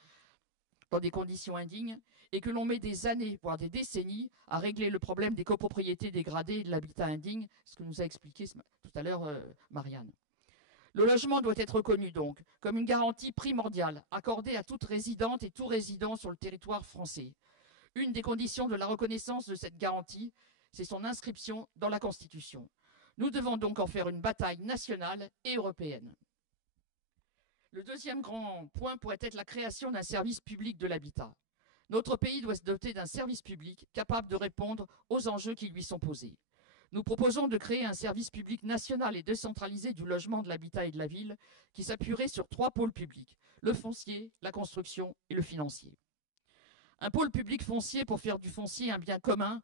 dans des conditions indignes, et que l'on met des années, voire des décennies, à régler le problème des copropriétés dégradées et de l'habitat indigne, ce que nous a expliqué tout à l'heure Marianne. Le logement doit être reconnu donc comme une garantie primordiale accordée à toute résidente et tout résident sur le territoire français. Une des conditions de la reconnaissance de cette garantie, c'est son inscription dans la Constitution. Nous devons donc en faire une bataille nationale et européenne. Le deuxième grand point pourrait être la création d'un service public de l'habitat. Notre pays doit se doter d'un service public capable de répondre aux enjeux qui lui sont posés. Nous proposons de créer un service public national et décentralisé du logement, de l'habitat et de la ville qui s'appuierait sur 3 pôles publics, le foncier, la construction et le financier. Un pôle public foncier pour faire du foncier un bien commun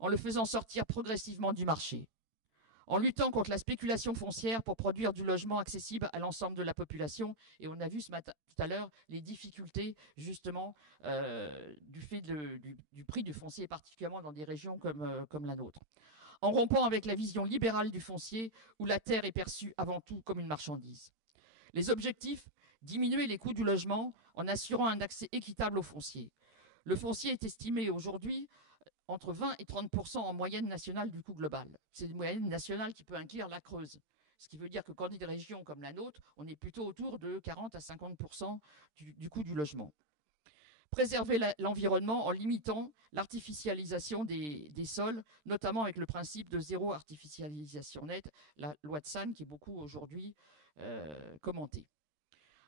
en le faisant sortir progressivement du marché, en luttant contre la spéculation foncière pour produire du logement accessible à l'ensemble de la population. Et on a vu tout à l'heure les difficultés justement du fait du prix du foncier, particulièrement dans des régions comme la nôtre. En rompant avec la vision libérale du foncier où la terre est perçue avant tout comme une marchandise. Les objectifs, diminuer les coûts du logement en assurant un accès équitable au foncier. Le foncier est estimé aujourd'hui entre 20 et 30% en moyenne nationale du coût global. C'est une moyenne nationale qui peut inclure la Creuse. Ce qui veut dire que quand on est des régions comme la nôtre, on est plutôt autour de 40 à 50% du coût du logement. Préserver l'environnement en limitant l'artificialisation des sols, notamment avec le principe de zéro artificialisation nette, la loi de San qui est beaucoup aujourd'hui commentée.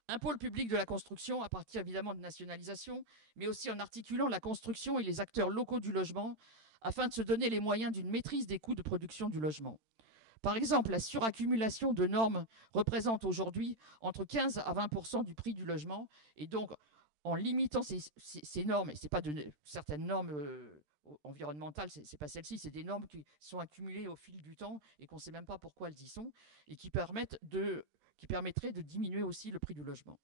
Un pôle public de la construction à partir évidemment de nationalisation, mais aussi en articulant la construction et les acteurs locaux du logement afin de se donner les moyens d'une maîtrise des coûts de production du logement. Par exemple, la suraccumulation de normes représente aujourd'hui entre 15 à 20% du prix du logement et donc en limitant ces normes, et ce n'est pas certaines normes environnementales, ce n'est pas celles-ci, c'est des normes qui sont accumulées au fil du temps et qu'on ne sait même pas pourquoi elles y sont, et qui permettraient de diminuer aussi le prix du logement.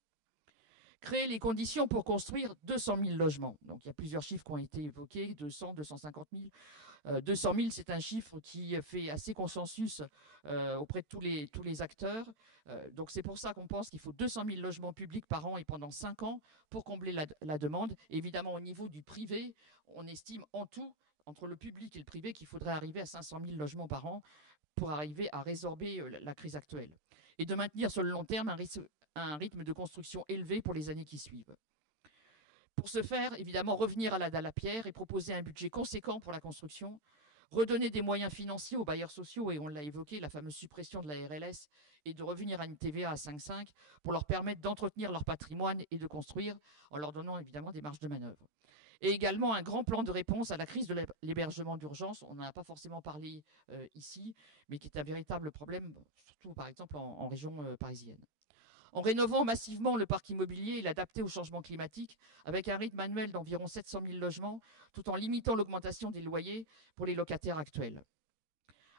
Créer les conditions pour construire 200 000 logements. Donc il y a plusieurs chiffres qui ont été évoqués, 200, 250 000. 200 000, c'est un chiffre qui fait assez consensus auprès de tous les acteurs. Donc c'est pour ça qu'on pense qu'il faut 200 000 logements publics par an et pendant 5 ans pour combler la demande. Évidemment, au niveau du privé, on estime en tout, entre le public et le privé, qu'il faudrait arriver à 500 000 logements par an pour arriver à résorber la crise actuelle. Et de maintenir sur le long terme un rythme de construction élevé pour les années qui suivent. Pour ce faire, évidemment, revenir à la dalle à pierre et proposer un budget conséquent pour la construction, redonner des moyens financiers aux bailleurs sociaux, et on l'a évoqué, la fameuse suppression de la RLS, et de revenir à une TVA à 5,5 pour leur permettre d'entretenir leur patrimoine et de construire, en leur donnant évidemment des marges de manœuvre. Et également un grand plan de réponse à la crise de l'hébergement d'urgence, on n'en a pas forcément parlé ici, mais qui est un véritable problème, surtout par exemple en région parisienne. En rénovant massivement le parc immobilier et l'adapter au changement climatique, avec un rythme annuel d'environ 700 000 logements, tout en limitant l'augmentation des loyers pour les locataires actuels.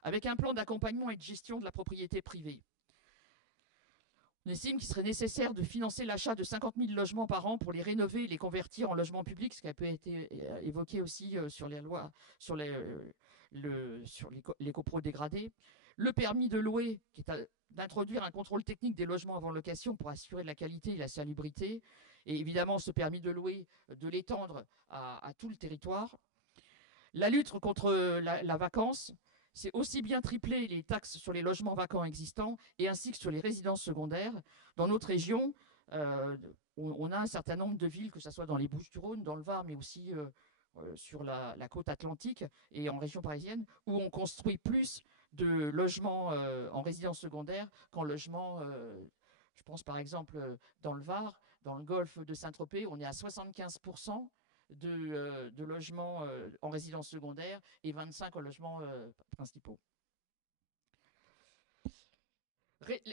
Avec un plan d'accompagnement et de gestion de la propriété privée. On estime qu'il serait nécessaire de financer l'achat de 50 000 logements par an pour les rénover et les convertir en logements publics, ce qui a pu être évoqué aussi sur les lois, sur les copros dégradés. Le permis de louer, qui est d'introduire un contrôle technique des logements avant location pour assurer la qualité et la salubrité. Et évidemment, ce permis de louer, de l'étendre à tout le territoire. La lutte contre la vacance, c'est aussi bien tripler les taxes sur les logements vacants existants et ainsi que sur les résidences secondaires. Dans notre région, on a un certain nombre de villes, que ce soit dans les Bouches-du-Rhône, dans le Var, mais aussi sur la côte atlantique et en région parisienne, où on construit plus de logements en résidence secondaire qu'en logements, je pense par exemple dans le Var, dans le golfe de Saint-Tropez, on est à 75% de logements en résidence secondaire et 25 en logements principaux.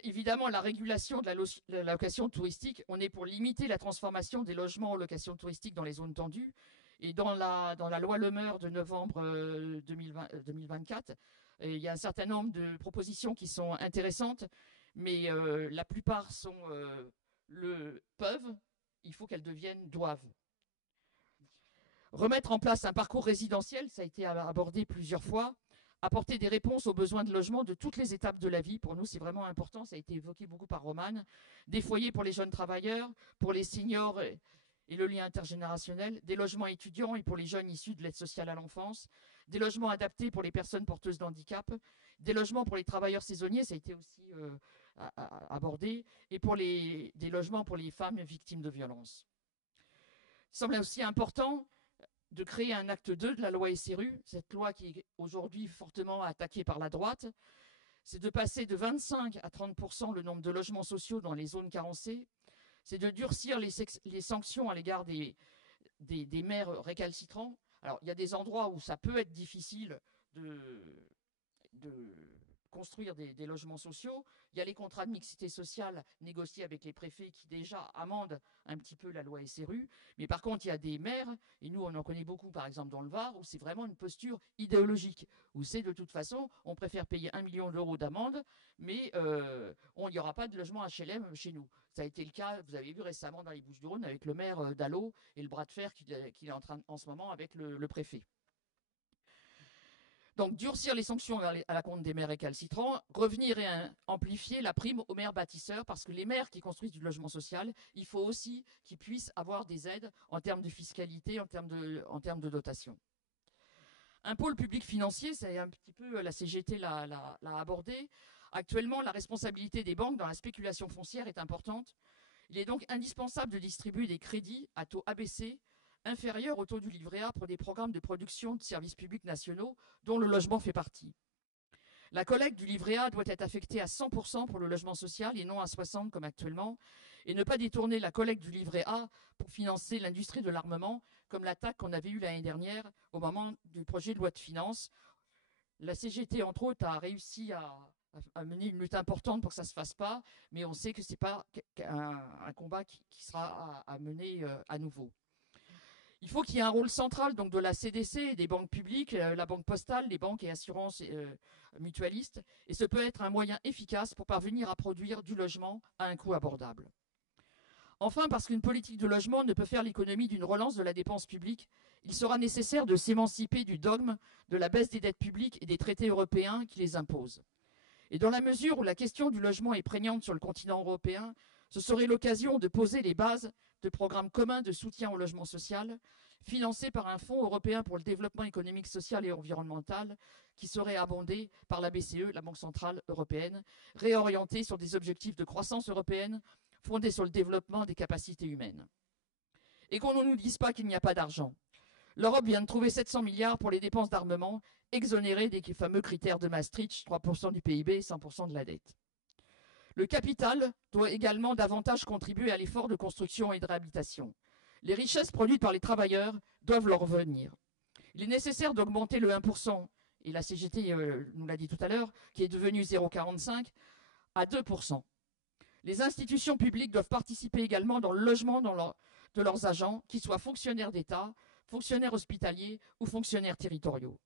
Évidemment, la régulation de la location touristique, on est pour limiter la transformation des logements en location touristique dans les zones tendues. Et dans la loi Le Meur de novembre 2024, il y a un certain nombre de propositions qui sont intéressantes, mais la plupart peuvent, il faut qu'elles deviennent doivent. Remettre en place un parcours résidentiel, ça a été abordé plusieurs fois, apporter des réponses aux besoins de logement de toutes les étapes de la vie. Pour nous, c'est vraiment important, ça a été évoqué beaucoup par Romane. Des foyers pour les jeunes travailleurs, pour les seniors et le lien intergénérationnel, des logements étudiants et pour les jeunes issus de l'aide sociale à l'enfance, des logements adaptés pour les personnes porteuses d'handicap, des logements pour les travailleurs saisonniers, ça a été aussi abordé, et des logements pour les femmes victimes de violences. Il semble aussi important de créer un acte 2 de la loi SRU, cette loi qui est aujourd'hui fortement attaquée par la droite, c'est de passer de 25 à 30% le nombre de logements sociaux dans les zones carencées, c'est de durcir les sanctions à l'égard des maires récalcitrants. Alors, il y a des endroits où ça peut être difficile de construire des logements sociaux. Il y a les contrats de mixité sociale négociés avec les préfets qui déjà amendent un petit peu la loi SRU. Mais par contre, il y a des maires, et nous on en connaît beaucoup par exemple dans le Var, où c'est vraiment une posture idéologique, où c'est de toute façon, on préfère payer 1 million d'euros d'amende, mais il n'y aura pas de logement HLM chez nous. Ça a été le cas, vous avez vu récemment dans les Bouches-du-Rhône, avec le maire d'Allo et le bras de fer qu'il est en ce moment avec le préfet. Donc, durcir les sanctions à la compte des maires récalcitrants, revenir et amplifier la prime aux maires bâtisseurs, parce que les maires qui construisent du logement social, il faut aussi qu'ils puissent avoir des aides en termes de fiscalité, en termes de dotation. Un pôle public financier, c'est un petit peu, la CGT l'a abordé. Actuellement, la responsabilité des banques dans la spéculation foncière est importante. Il est donc indispensable de distribuer des crédits à taux abaissé, inférieurs au taux du livret A pour des programmes de production de services publics nationaux dont le logement fait partie. La collecte du livret A doit être affectée à 100% pour le logement social et non à 60% comme actuellement, et ne pas détourner la collecte du livret A pour financer l'industrie de l'armement, comme l'attaque qu'on avait eue l'année dernière au moment du projet de loi de finances. La CGT, entre autres, a réussi à mener une lutte importante pour que ça ne se fasse pas, mais on sait que ce n'est pas un combat qui sera à mener à nouveau. Il faut qu'il y ait un rôle central donc, de la CDC, des banques publiques, la banque postale, les banques et assurances mutualistes, et ce peut être un moyen efficace pour parvenir à produire du logement à un coût abordable. Enfin, parce qu'une politique de logement ne peut faire l'économie d'une relance de la dépense publique, il sera nécessaire de s'émanciper du dogme de la baisse des dettes publiques et des traités européens qui les imposent. Et dans la mesure où la question du logement est prégnante sur le continent européen, ce serait l'occasion de poser les bases de programmes communs de soutien au logement social, financés par un fonds européen pour le développement économique, social et environnemental, qui serait abondé par la BCE, la Banque centrale européenne, réorienté sur des objectifs de croissance européenne, fondés sur le développement des capacités humaines. Et qu'on ne nous dise pas qu'il n'y a pas d'argent. L'Europe vient de trouver 700 milliards pour les dépenses d'armement, exonérées des fameux critères de Maastricht, 3% du PIB, 100% de la dette. Le capital doit également davantage contribuer à l'effort de construction et de réhabilitation. Les richesses produites par les travailleurs doivent leur revenir. Il est nécessaire d'augmenter le 1%, et la CGT nous l'a dit tout à l'heure, qui est devenu 0,45, à 2%. Les institutions publiques doivent participer également dans le logement de leurs agents, qu'ils soient fonctionnaires d'État, fonctionnaires hospitaliers ou fonctionnaires territoriaux.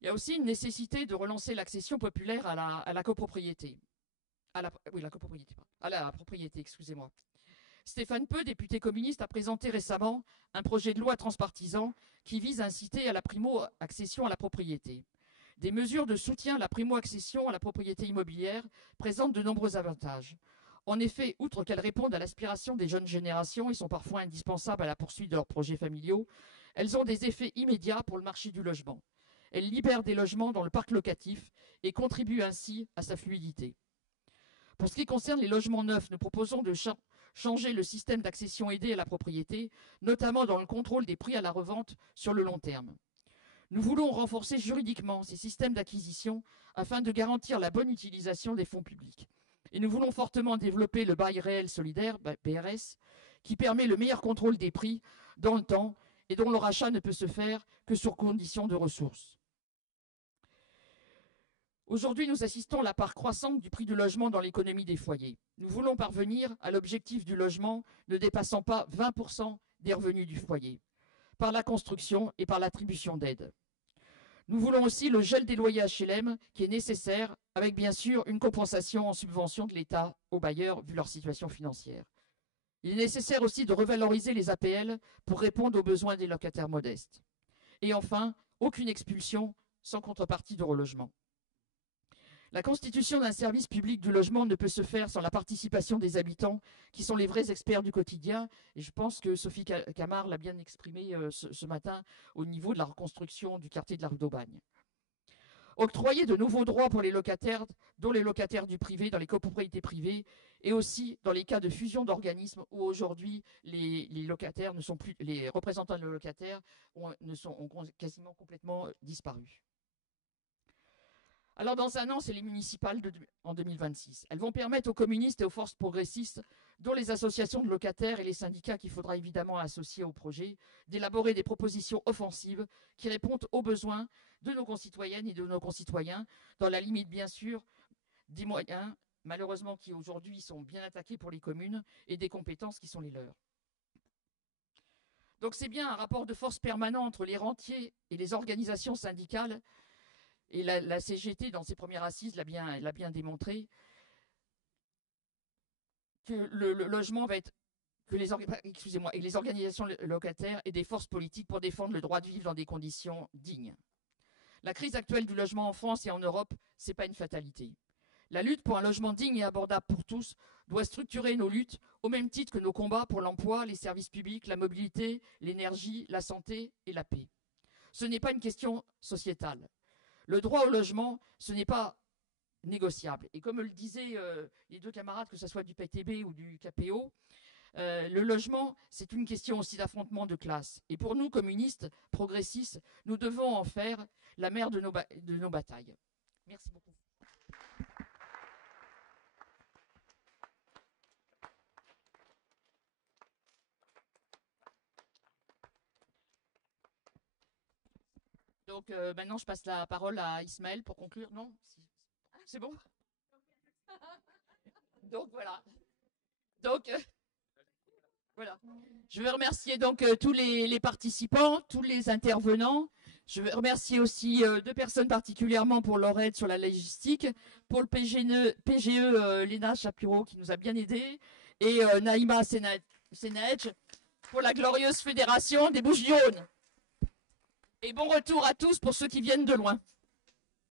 Il y a aussi une nécessité de relancer l'accession populaire à la copropriété. À la propriété, excusez-moi. Stéphane Peu, député communiste, a présenté récemment un projet de loi transpartisan qui vise à inciter à la primo-accession à la propriété. Des mesures de soutien à la primo-accession à la propriété immobilière présentent de nombreux avantages. En effet, outre qu'elles répondent à l'aspiration des jeunes générations et sont parfois indispensables à la poursuite de leurs projets familiaux, elles ont des effets immédiats pour le marché du logement. Elles libèrent des logements dans le parc locatif et contribuent ainsi à sa fluidité. Pour ce qui concerne les logements neufs, nous proposons de changer le système d'accession aidée à la propriété, notamment dans le contrôle des prix à la revente sur le long terme. Nous voulons renforcer juridiquement ces systèmes d'acquisition afin de garantir la bonne utilisation des fonds publics. Et nous voulons fortement développer le bail réel solidaire, BRS, qui permet le meilleur contrôle des prix dans le temps et dont le rachat ne peut se faire que sur condition de ressources. Aujourd'hui, nous assistons à la part croissante du prix du logement dans l'économie des foyers. Nous voulons parvenir à l'objectif du logement ne dépassant pas 20% des revenus du foyer, par la construction et par l'attribution d'aides. Nous voulons aussi le gel des loyers HLM qui est nécessaire, avec bien sûr une compensation en subvention de l'État aux bailleurs vu leur situation financière. Il est nécessaire aussi de revaloriser les APL pour répondre aux besoins des locataires modestes. Et enfin, aucune expulsion sans contrepartie de relogement. La constitution d'un service public du logement ne peut se faire sans la participation des habitants, qui sont les vrais experts du quotidien. Et je pense que Sophie Camard l'a bien exprimé ce matin au niveau de la reconstruction du quartier de la rue d'Aubagne. Octroyer de nouveaux droits pour les locataires, dont les locataires du privé, dans les copropriétés privées, et aussi dans les cas de fusion d'organismes où aujourd'hui les locataires ne sont plus, les représentants de locataires ont quasiment complètement disparu. Alors dans un an, c'est les municipales en 2026. Elles vont permettre aux communistes et aux forces progressistes, dont les associations de locataires et les syndicats qu'il faudra évidemment associer au projet, d'élaborer des propositions offensives qui répondent aux besoins de nos concitoyennes et de nos concitoyens, dans la limite bien sûr des moyens, malheureusement qui aujourd'hui sont bien attaqués pour les communes, et des compétences qui sont les leurs. Donc c'est bien un rapport de force permanent entre les rentiers et les organisations syndicales. Et la CGT, dans ses premières assises, l'a bien démontré, que le logement va être, que les organisations locataires et des forces politiques pour défendre le droit de vivre dans des conditions dignes. La crise actuelle du logement en France et en Europe, ce n'est pas une fatalité. La lutte pour un logement digne et abordable pour tous doit structurer nos luttes au même titre que nos combats pour l'emploi, les services publics, la mobilité, l'énergie, la santé et la paix. ce n'est pas une question sociétale. Le droit au logement, ce n'est pas négociable. Et comme le disaient les deux camarades, que ce soit du PTB ou du KPO, le logement, c'est une question aussi d'affrontement de classe. Et pour nous, communistes, progressistes, nous devons en faire la mère de nos batailles. Merci beaucoup. Donc maintenant, je passe la parole à Ismaël pour conclure. Non, c'est bon. Donc voilà. Donc voilà. Je veux remercier donc tous les participants, tous les intervenants. Je veux remercier aussi deux personnes particulièrement pour leur aide sur la logistique, pour le PGE Léna Chapiro qui nous a bien aidés, et Naïma Senej pour la glorieuse fédération des Bouches-du-Rhône. Et bon retour à tous pour ceux qui viennent de loin.